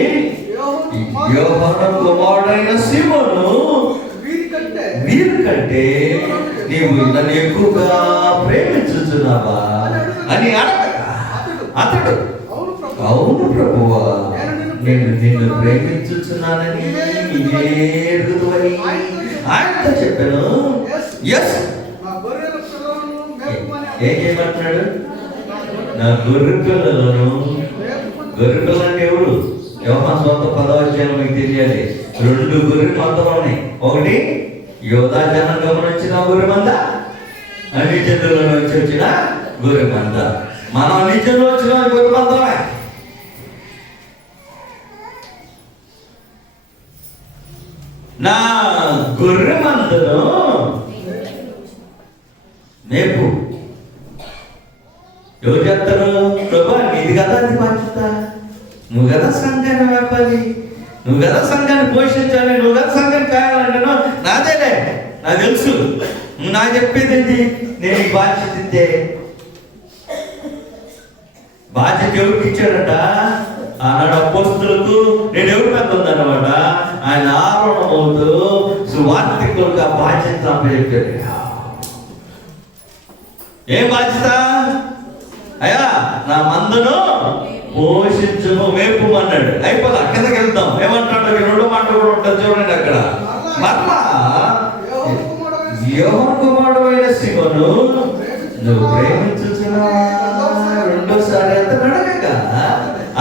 యోహాను కుమారుడైన సీమోను, వీరికంటే నీవు నన్ను ఎక్కువగా ప్రేమించుచున్నావా అని అడగగా అతడు అవును ప్రభువా, నేను నిన్ను ప్రేమించుచున్నానని నీవే ఎరుగుదువని ఆయనతో చెప్పాను. ఎస్, ఏం చేయమంటున్నాడు? నా గొర్రె పిల్లలను, గొర్రె పిల్లలు అంటే ఎవరు? యోహాను సువార్త 10వ అధ్యాయం మీకు తెలియాలి. 2 గొర్రె మందలు ఉన్నాయి. ఒకటి యోధా జనాంగం వచ్చిన గొర్రె మంద, అన్ని జనుల నుంచి వచ్చిన గొర్రె మంద. మనం అన్ని జనులు వచ్చిన గొర్రె మందమే. నా గొర్రె మందను మేపు. ఎవరు చెప్తారు? ప్రభా, నీది కదా అది బాధ్యత. నువ్వు కదా సంఘాన్ని మేపాలి, నువ్వు కదా సంఘాన్ని పోషించాలి, నువ్వు కదా సంఘాన్ని కాయాలంటాను. నాదేలే, నాకు తెలుసు. నువ్వు నాకు చెప్పేది ఏంటి? నేను ఈ బాధ్యత ఇద్దే. బాధ్యత ఎవరికి ఇచ్చాడట? ఆనాడు అపోస్తులకు నేను ఎవరి మీద ఉందన్నమాట. ఆయన ఆరోహణమవుతూ సువార్థికులకు ఆ బాధ్యత చెప్పాడు. ఏం బాధ్యత? అయ్యా, నా మందను పోషించును, మేపు అన్నాడు. అయిపోదా, కిందకి వెళ్తాం. ఏమంటాడు? 2 మాటలు కూడా ఉంటుంది చూడండి అక్కడ. మరలా యోహాను కుమారుడైన సీమోను, నువ్వు ప్రేమించుచున్నావా? రెండోసారి అతను అడగగా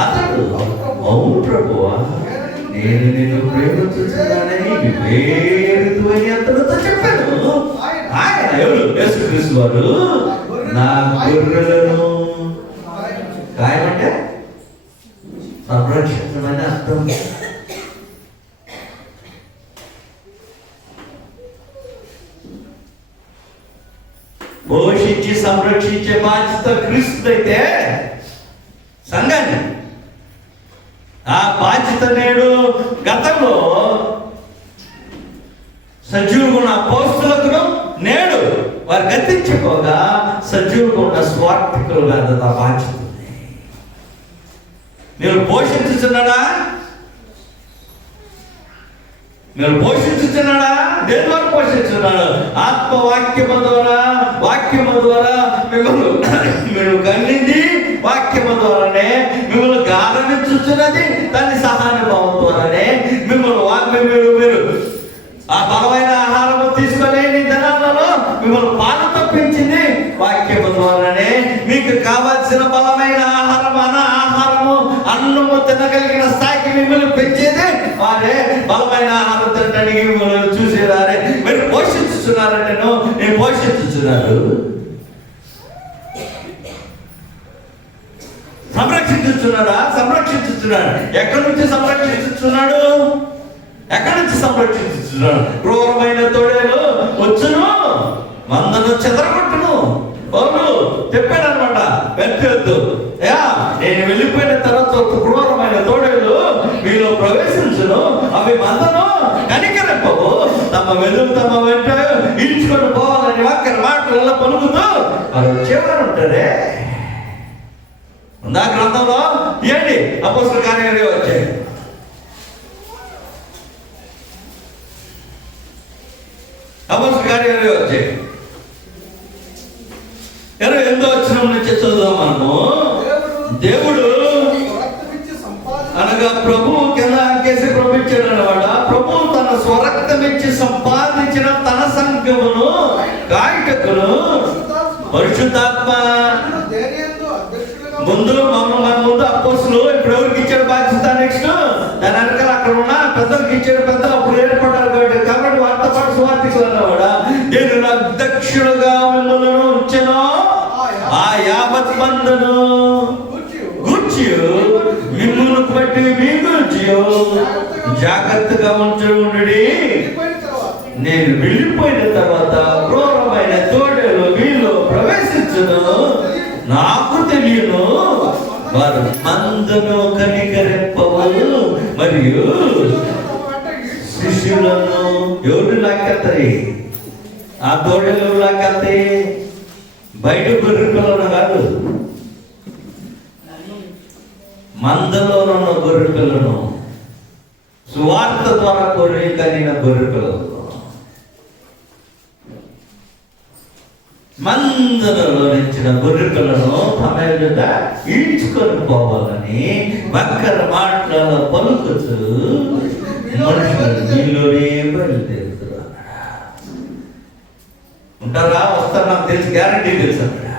అతడు అవును ప్రభువా, నేను నిన్ను ప్రేమించుచున్నానని నువ్వేరుదువని అతనితో చెప్పాను. ఆయన ఎవరు? యేసుక్రీస్తు వారు. నా గొర్రెలను కాయమంటే సంరక్షించమని అర్థం. పోషించి సంరక్షించే బాధ్యత క్రీస్తుదైతే సంఘాన్ని, ఆ బాధ్యత నేడు గతంలో సజీవుగా ఉన్న అపోస్తలులను నేడు వారు గతించిపోగా సజీవుగా ఉన్న స్వార్థికులుగా ఆ బాధ్యత ఉంది. మీరు పోషించుచున్నాడా? మీరు పోషించుచున్నాడా? దేని ద్వారా పోషించున్నాడు? ఆత్మవాక్యము ద్వారా, వాక్యము ద్వారా మిమ్మల్ని మీరు గన్నింది వాక్యము ద్వారానే, మిమ్మల్ని గారమించుచున్నది దాని సహానుభావం ద్వారానే. మీరు ఆ బలమైన ఆహారము తీసుకోలేని దినాలలో మిమ్మల్ని పాలు తప్పించింది వాక్యము ద్వారానే. మీకు కావాల్సిన బలమైన ఆహారము, ఆహారము, అన్నము తినగలిగిన స్థాయికి మిమ్మల్ని పెంచేది వారే. బలమైన ఆహారం తినడానికి మిమ్మల్ని చూసేదారే. మీరు పోషించుతున్నారంటే నేను పోషించుచున్నారు. సంరక్షించుతున్నాడా? సంరక్షించుతున్నాడు. ఎక్కడి నుంచి సంరక్షించుతున్నాడు? ఎక్కడి నుంచి సంరక్షించుతున్నాడు? క్రూరమైన తోడేలు వచ్చును, మందను చెదరగొట్టును. పౌలు చెప్పాడు అనమాట, వెళ్తూ నేను వెళ్ళిపోయిన తర్వాత క్రూరమైన తోడేలు మీలో ప్రవేశించును, అవి మందను కనికరింపవు, తమ వెలుగు తమ వెంట ఈడ్చుకొని పోవాలని వాక్య మాటలలో పలుకుతూ వారు వచ్చేవారు ఉంటారే. ఉందా గ్రంథంలో? ఏంటి అపోస్తల కార్యాలు వచ్చాయి. అపోస్తల కార్యాలు వచ్చాయి. 28వ వచనం నుంచి చదువుదాం మనము. దేవుడు అనగా ప్రభువు కింద అంకేసి పంపించాడు అనమాట. ప్రభువు తన స్వరక్తమిచ్చి సంపాదించిన తన సంఘమును కాయటకును పరిశుద్ధాత్మ ముందు మన ముందు అపోస్తులు ఇప్పుడు ఎవరికి ఇచ్చాడు బాధ్యత? నెక్స్ట్ దాని వెనకాల అక్కడ ఉన్న పెద్దలకు ఇచ్చాడు. పెద్ద అప్పుడు ఏర్పడ్డారు కాబట్టి వారితో పాటు స్వార్థికులు అన్నవాడా. నేను నా అధ్యక్షుడుగా మిమ్మల్ని ఉంచెను, ఆ యావత్ మందును గూర్చి మిమ్మల్ని బట్టి మీ గురించి జాగ్రత్తగా ఉంచుడి. నేను వెళ్ళిపోయిన తర్వాత క్రూరమైన తోడేలు మీలో ప్రవేశించును, నాకు తెలియను. వారు మందను కనికరింపవలు మరియు శిష్యులను ఎవరు లాక్కెత్తాయి? ఆ తోడేలు లాక్కెత్తాయి. బయట గొర్రె పిల్లలు కాదు, మందలో ఉన్న గొర్రె పిల్లను, సువార్త ద్వారా గొర్రె కలిగిన గొర్రె పిల్లలు. మందలలో నిలిచిన గొర్రె పిల్లను తమ ఎదుట ఈడ్చుకొని పోవాలని వక్కర మాటలలో పలుకుతూ మనుషులు మీలోనే బయలుదేరుతున్నారు. ఉంటారా? వస్తారు, నాకు తెలుసు, గ్యారంటీ తెలుసు. అక్కడ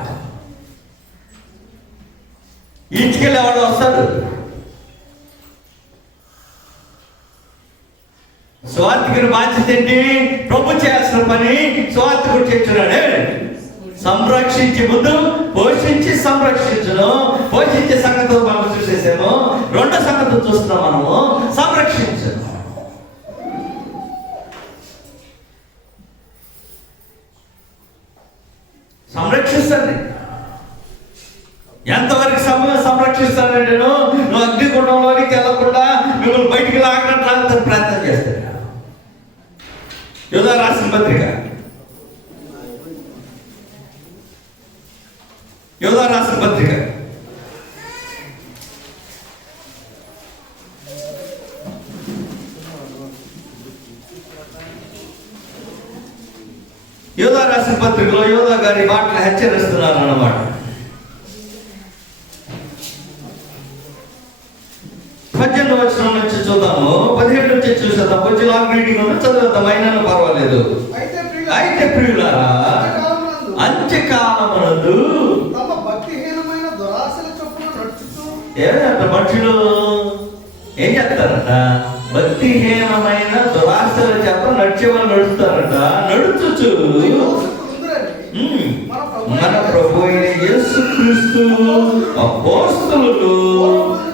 ఈడ్చుకెళ్ళి ఎవడు వస్తాడు? స్వార్థికుని బాధ్యత ఏంటి? ప్రభు చేయాల్సిన పని స్వార్థికుడు చేస్తున్నాడే. సంరక్షించి ముందు పోషించి సంరక్షించను. పోషించే సంగతులు మనం చూసేసాము. రెండో సంగతులు చూస్తున్నాం మనము, సంరక్షించను. సంరక్షిస్తాను. ఎంతవరకు సంరక్షిస్తానంటే నువ్వు అగ్నిగుండంలోనికి వెళ్ళకుండా మిమ్మల్ని బయటికి లాగినట్లు ప్రయత్నం చేస్తాడు. యోధా రాసిన పత్రిక, యోధా రాసిన పత్రిక యోధా రాసిన పత్రికలో యోధా గారి మాటలు హెచ్చరిస్తున్నారు అన్నమాట. 18వ వచనం నుంచి చూద్దాము, 17 నుంచి చూసేద్దాం. కొంచెం లాంగ్ రీడింగ్ ఉంది, చదివేద్దాం, అయినా పర్వాలేదు. అయితే ప్రియులారా, అంత్యకాలమునందు తమ భక్తిహీనమైన దురాశల చొప్పున నడుచుతూ ఏమంట మనుషులు ఏం చేస్తారట? భక్తిహీనమైన దురాశల చెప్ప నడిచే వాళ్ళు నడుస్తారట. నడుచుచు మన ప్రభు అయిన యేసుక్రీస్తు అపోస్తలులు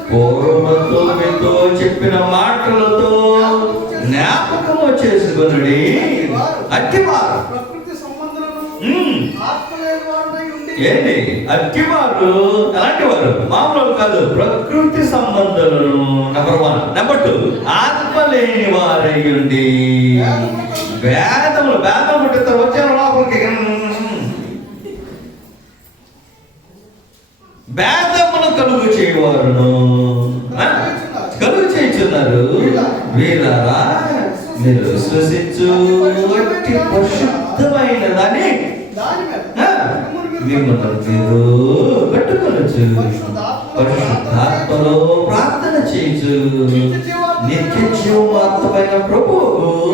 పూర్వముతో మీతో చెప్పిన మాటలతో జ్ఞాపకము చేసుకొనుడి. అట్టివారు ప్రకృతి సంబంధులను ఏంటి? అట్టివారు ఎలాంటి వారు? మామూలు కాదు, ప్రకృతి సంబంధులను. నెంబర్ 1. నెంబర్ 2, ఆత్మ లేని వారై ఉండి వేదములు పుట్టిస్తారు. వచ్చాను లోపలికి, వేదములు కలుగు చేయవారును కలుగు చేయుచున్నారు. వీళ్ళారా, మీరు విశ్వసించు అట్టి పరిశుద్ధమైన దాన్ని మిమ్మల్ని మీరు కట్టుకొనొచ్చు. పరిశుద్ధాత్మలో ప్రార్థన చేయొచ్చు. నిత్య జీవమాత్మైన ప్రభు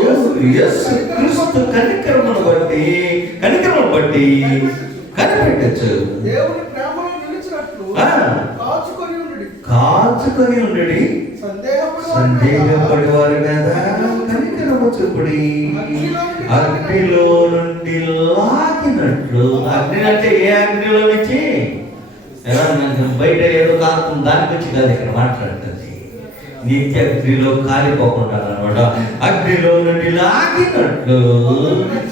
యేసుక్రీస్తు కనికరమును బట్టి కనిపెట్టచ్చు. కాచుకొని ఉండడి, సందేహపడి వారి మీద కనికరము చూపుడి. అగ్నిలో నుండి లాగినట్లు. అగ్ని అంటే ఏ అగ్నిలో నుంచి? బయట ఏదో కాకుండా దాని గురించి కాదు ఇక్కడ మాట్లాడుతుంది. నిత్య అగ్నిలో కాలిపోకుండా అన్నమాట. అగ్నిలో నుండి లాగినట్లు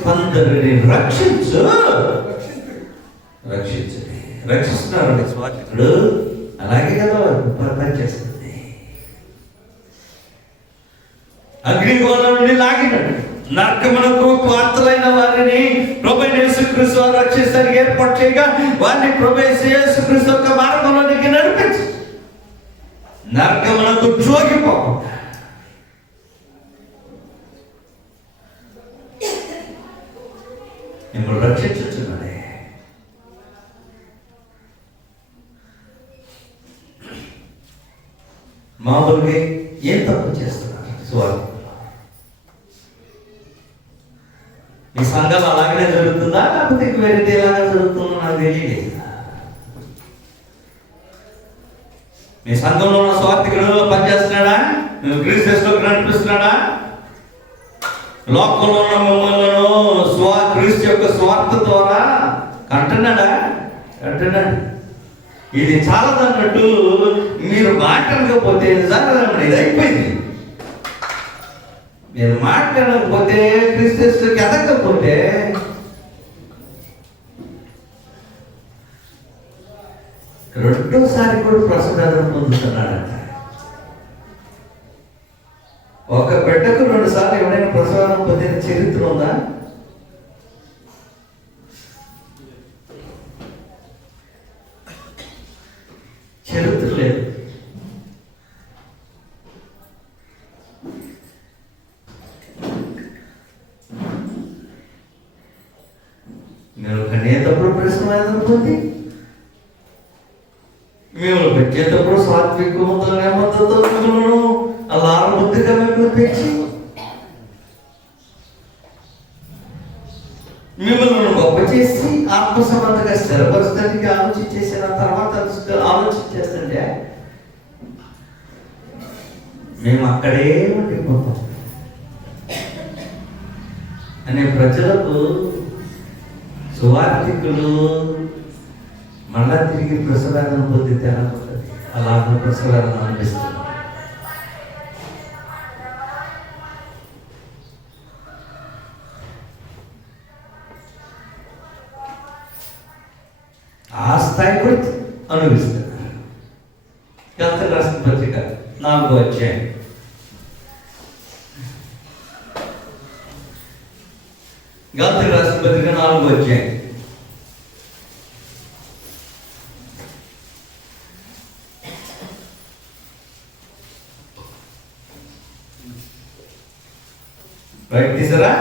కొందరిని రక్షిస్తున్నారండి స్వార్థికుడు. అలాగే కదా పనిచేస్తుంది. అగ్నిగోళం నుండి లాగినట్టు నరకమునకు పాత్రులైన వారిని ప్రభువైన యేసుక్రీస్తు వారు రక్షిస్తానికి ఏర్పాటు చేయగా వారిని ప్రభువైన యేసుక్రీస్తు యొక్క మార్గంలోనికి నడిపించి నరకమునకు జోగిపోకుండా మిమ్మల్ని రక్షించుచున్నాడే. మామూలుగా ఏం తప్పు చేస్తున్నారు స్వార్థం? మీ సంఘం అలాగనే జరుగుతుందా, లేకపోతే వేరేది ఎలాగా జరుగుతుందో నాకు తెలియలేదు. మీ సంఘంలో ఉన్న స్వార్థికుడు పనిచేస్తున్నాడా? నువ్వు క్రీస్తులోకి నడిపిస్తున్నాడా? లోకంలో ఉన్న మిమ్మల్ని క్రీస్తు యొక్క స్వార్థ ద్వారా కంటున్నాడా? ఇది చాలదన్నట్టు మీరు మాట్లాడకపోతే నిజంగా ఇది అయిపోయింది. మీరు మాట్లాడకపోతే క్రీస్తుకి ఎదగకపోతే రెండోసారి కూడా ప్రసవేదన పొందుతున్నాడంట. ఒక బిడ్డకు 2 సార్లు ఎవరైనా ప్రసవేదన పొందిన చరిత్ర ఉందా? చరిత్ర లేదు. నేను ఒక నేత మిమ్మల్ని పెంచేటప్పుడు సాత్వికముతో నెమ్మదితో మిమ్మల్ని అలా బుద్ధిగా మిమ్మల్ని పెంచి మిమ్మల్ని గొప్ప చేసి ఆత్మ సంబంధంగా స్థిరపరచడానికి ఆలోచించేసిన తర్వాత ఆలోచించేస్తుంటే మేము అక్కడే ఉండిపోతాం అనే ప్రజలకు సువార్థికులు మళ్ళా తిరిగి ప్రసవేదన పొందితే ఎలా ఉంటుంది? అలాగే ప్రసవేదన అనిపిస్తుంది. ఆ స్థాయి కూడా అనుభవిస్తారు. గల్తీ రాసిన పత్రిక 4వ అధ్యాయం. గల్తీ రాసిన పత్రిక 4వ అధ్యాయం. రైట్ తీసారా?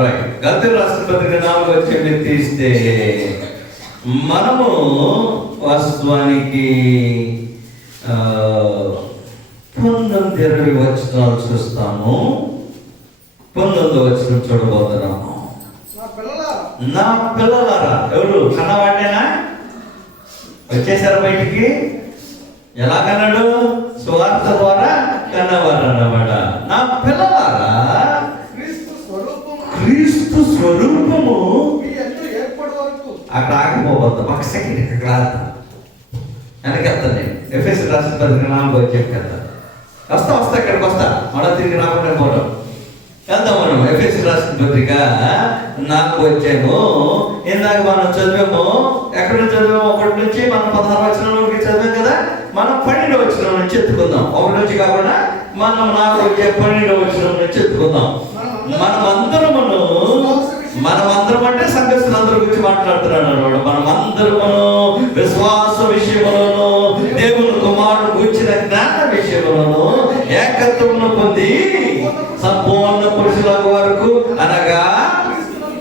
రైట్. గల్తీ రాసిన పత్రిక 4వ అధ్యాయం తీస్తే మనము వాస్తవానికి 19 వచనాలు చూస్తాము. 19వ వచనం చూడబోతున్నాము. నా పిల్లలారా, ఎవరు కన్నవాడేనా? వచ్చేసారు బయటికి. ఎలా కన్నాడు? సువార్త ద్వారా కన్నవారు అన్నమాట. నా పిల్లలారా, క్రీస్తు స్వరూపము అక్కడ ఆగిపోవద్దు. ఒక సెకండ్ ఇక్కడ వెనకెళ్తాను నేను. ఎఫెసీయులకు రాసిన పత్రిక 4వ అధ్యాయం కదా. వస్తా ఇక్కడికి వస్తా. మళ్ళీ తిరిగి రాకుండా పోవడం. వెళ్తాం మనం. ఎఫెసీయులకు రాసిన పత్రిక 4వ అధ్యాయము. ఇందాక మనం చదివాము. ఎక్కడ నుంచి చదివాము? 1 నుంచి మనం 16వ వచనం వరకు చదివాం కదా. మనం 12వ వచనం నుంచి ఎత్తుకుందాం. 1 నుంచి కాకుండా మనం 4వ అధ్యాయం 12వ వచనం నుంచి ఎత్తుకుందాం. మనమందరం అంటే సంఘస్థులందరి గురించి మాట్లాడుతున్నాడు అన్నమాట. మనమందరము విశ్వాస విషయములను, దేవుని కుమారుడు కూర్చిన జ్ఞాన విషయములను ఏకత్వమును పొంది సంపూర్ణ పురుషుల వరకు, అనగా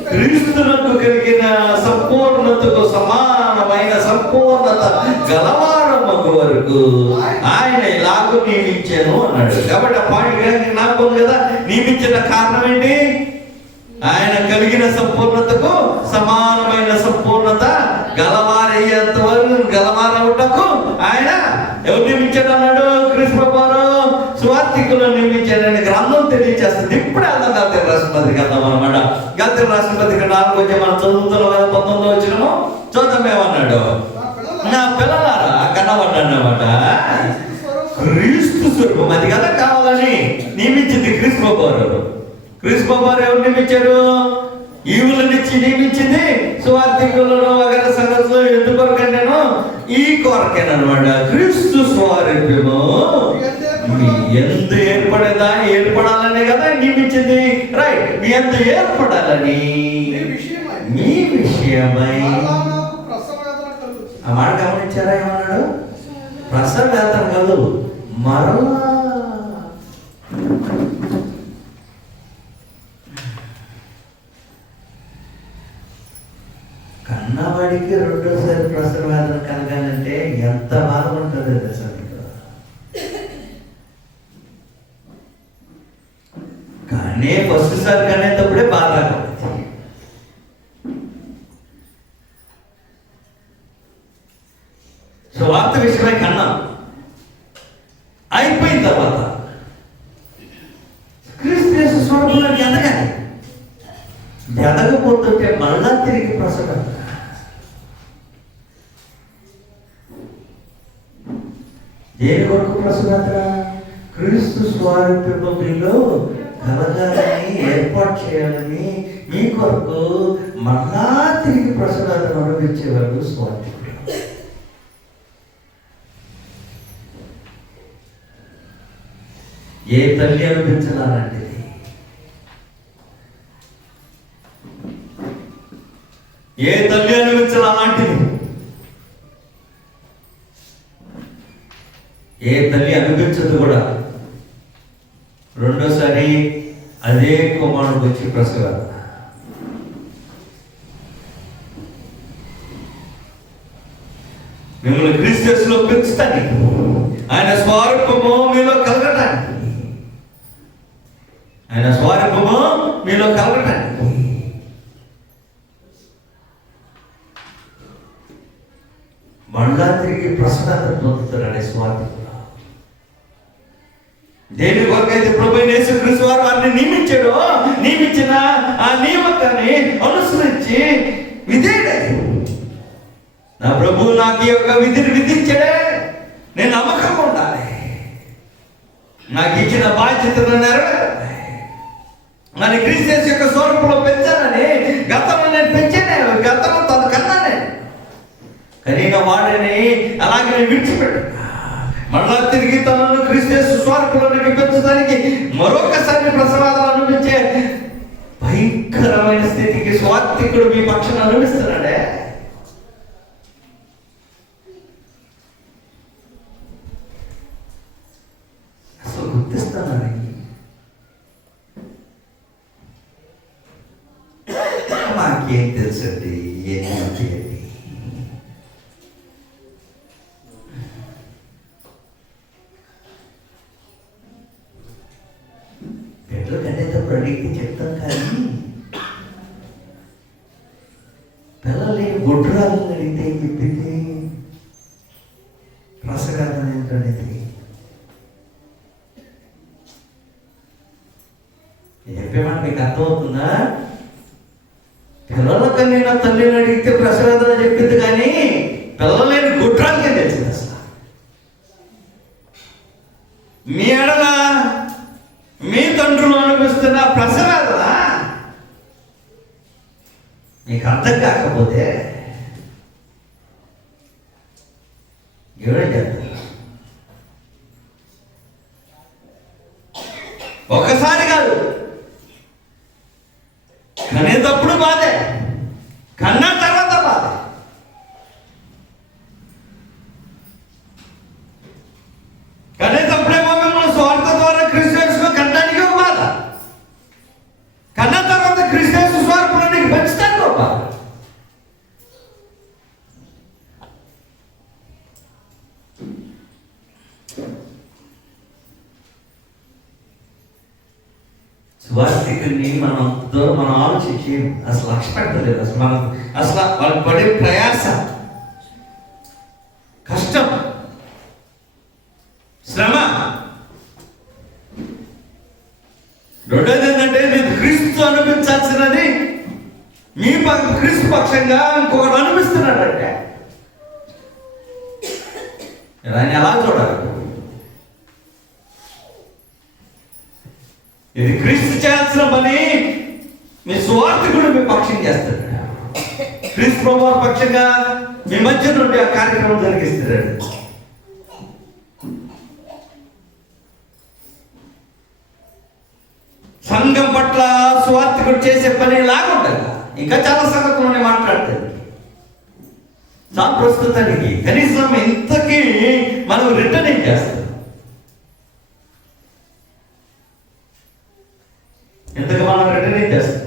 క్రీస్తునకు కలిగిన సంపూర్ణతకు సమానమైన సంపూర్ణత గలవారమ్మకు వరకు ఆయన ఇలాగూ నియమించాను అన్నాడు. కాబట్టి ఆ పాయింట్ నాకు ఉంది కదా. నియమించిన కారణం ఏంటి? ఆయన కలిగిన సంపూర్ణతకు సమానమైన సంపూర్ణత గలవారయ్యేంత వరకు గలవారవుటకు ఆయన ఎవరు నియమించాడు అన్నాడు? క్రీస్తు ప్రభువారు సువార్థికులను నియమించాడని గ్రంథం తెలియజేస్తుంది. ఇప్పుడే అర్థం గల్తీ రాసిన పత్రిక అర్థం అనమాట. గల్తీ రాసిన పత్రిక 4వ అధ్యాయం మనం చదువుతున్నాం కదా. 19వ వచనము చూద్దామేమన్నాడు? నా పిల్లలారా కన్నవాడన్నమాట. క్రీస్తు స్వరూపం అది కదా కావాలని నియమించింది క్రీస్తు ప్రభువారు. క్రీస్తు ప్రభువారు ఎవరు నియమించారు? ఈవులనిచ్చి నియమించింది సువార్థికులను వగైరా సంగతులు. ఎందుకొరకంటేను ఈ కొరకేనమాట. క్రీస్తు స్వరూపము మీ యందు ఏర్పడాలనే కదా నియమించింది. రైట్. మీ యందు ఏర్పడాలని, మీ విషయమై. ఆ మాట గమనించారా? ఏమన్నాడు? ప్రసవేదన కాదు, మరలా కన్నవాడికి రెండోసారి ప్రసవేదన కలగాలంటే ఎంత బాధ ఉంటుంది అసలు. కానీ ఫస్ట్ సారి కనేటప్పుడే బాధ. సో వార్త విషయమై కన్నా అయిపోయిన తర్వాత క్రీస్తు స్వరూపంలోకి ఎదగాలి. ఎదగపోతుంటే మళ్ళా తిరిగి ప్రసవం. దేని కొరకు ప్రసవత? క్రీస్తు స్వరూపము మీలో కలగాలని, ఏర్పాటు చేయాలని, మీ కొరకు మళ్ళా తిరిగి ప్రసవతను అనుభవించేవాడు స్వార్థికుడు. ఏ తల్లి అనిపించాలంటే ఏ తల్లి అనిపించాలంటిది? ఏ తల్లి అనిపించదు కూడా. రెండోసారి అదే కుమారుడు వచ్చి ప్రసవాలు. మిమ్మల్ని క్రీస్తులో పెంచుతానికి, ఆయన స్వరూపము మీలో కలగటానికి, ఆయన స్వరూపము మీలో కలగటానికి. మళ్ళా తిరిగి ప్రసన్నత పొందుతున్నాడు స్వార్థకుడు. దేని కొరకైతే ప్రభువైన యేసుక్రీస్తు వారు వారిని నియమించాడో, నియమించిన ఆ నియామకాన్ని అనుసరించి విధేయుడై, నా ప్రభువు నాకు ఈ యొక్క విధిని విధించాడే, నేను నమ్మకంగా ఉండాలి, నాకు ఇచ్చిన బాధ్యతను నెరవేరాలి, నన్ను క్రీస్తు యేసు యొక్క స్వరూపంలో పెంచాలని గతంలో నేను పెంచాను, గతంలో తన కన్నానే, కానీ వాడిని అలాగే నేను విడిచిపెట్టు, మళ్ళా తిరిగి తనను క్రీస్తు యేసు స్వరూపంలోకి పెంచడానికి మరొకసారి ప్రసవాదాలు అనుభవించే భయంకరమైన స్థితికి స్వార్థికుడు మీ పక్షాన అనుభవిస్తున్నాడే. అసలు గుర్తిస్తున్నాడు. మాకేం తెలుసండి ఏంటి కనేటప్పుడు అడిగితే చెప్తాం, కానీ పిల్లలు గుడ్రాలను అడిగితే ఏం చెప్పింది? ప్రసగాతం ఏంటనేది చెప్పేమాట మీకు అర్థమవుతుందా? పిల్లలకన్నా నా తల్లిని అడిగితే ప్రసగాతం చెప్పింది, కానీ పిల్లలేని గుడ్రాలకే తెలిసింది. అసలు మీ ఎడల మీ తండ్రులు అనుభవిస్తున్న ప్రసవేదన మీకు అర్థం కాకపోతే ఎవరేం చెప్తారు? ఒకసారి కాదు, కనేటప్పుడు బాధే, కన్నా తర్వాత బాధ. కనేటప్పుడేమో మిమ్మల్ని స్వార్థ ద్వారా క్రిస్టియన్స్లో కనడానికి ఒక బాధ, కన్నా తర్వాత క్రిస్టియన్స్ స్వార్థానికి పెంచడానికి ఒక బాధ. స్వార్థికుల్ని మనం ఆలోచించి అసలు లక్ష్య పెట్టలేదు. అసలు మనం అసలు వాళ్ళు పడే ప్రయాస, కష్టం, శ్రమ. రెండోది ఏంటంటే మీరు క్రీస్తు అనిపించాల్సినది మీ క్రీస్తు పక్షంగా ఇంకొకటి అనిపిస్తున్నాడంటే ఆయన ఎలా చూడాలి? ఇది క్రీస్తు చేయాల్సిన పని మీ స్వార్థకుడు మీ పక్షం చేస్తాడు. క్రీస్తు ప్రభువు పక్షంగా మీ మధ్య నుండి ఆ కార్యక్రమం జరిగిస్తున్నాడు. సంఘం పట్ల స్వార్థకుడు చేసే పని లాగుంటుంది. ఇంకా చాలా సంగతులు మాట్లాడతాడు. ప్రస్తుతానికి కనీసం ఇంతకీ మనం రిటర్న్ ఏం చేస్తాం? ఇంతకు మనం రిటర్న్ ఏం చేస్తాం?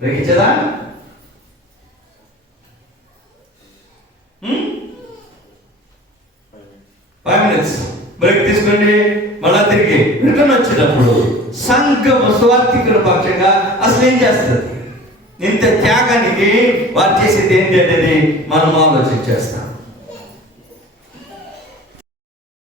రేకిచ్చదా? బ్రేక్ తీసుకోండి. మళ్ళా తిరిగి రిటర్న్ వచ్చేటప్పుడు సంఘము స్వార్థికుల పక్షంగా అసలు ఏం చేస్తుంది? ఇంత త్యాగానికి వారు చేసేది ఏంటి అనేది మనం ఆలోచించేస్తాం.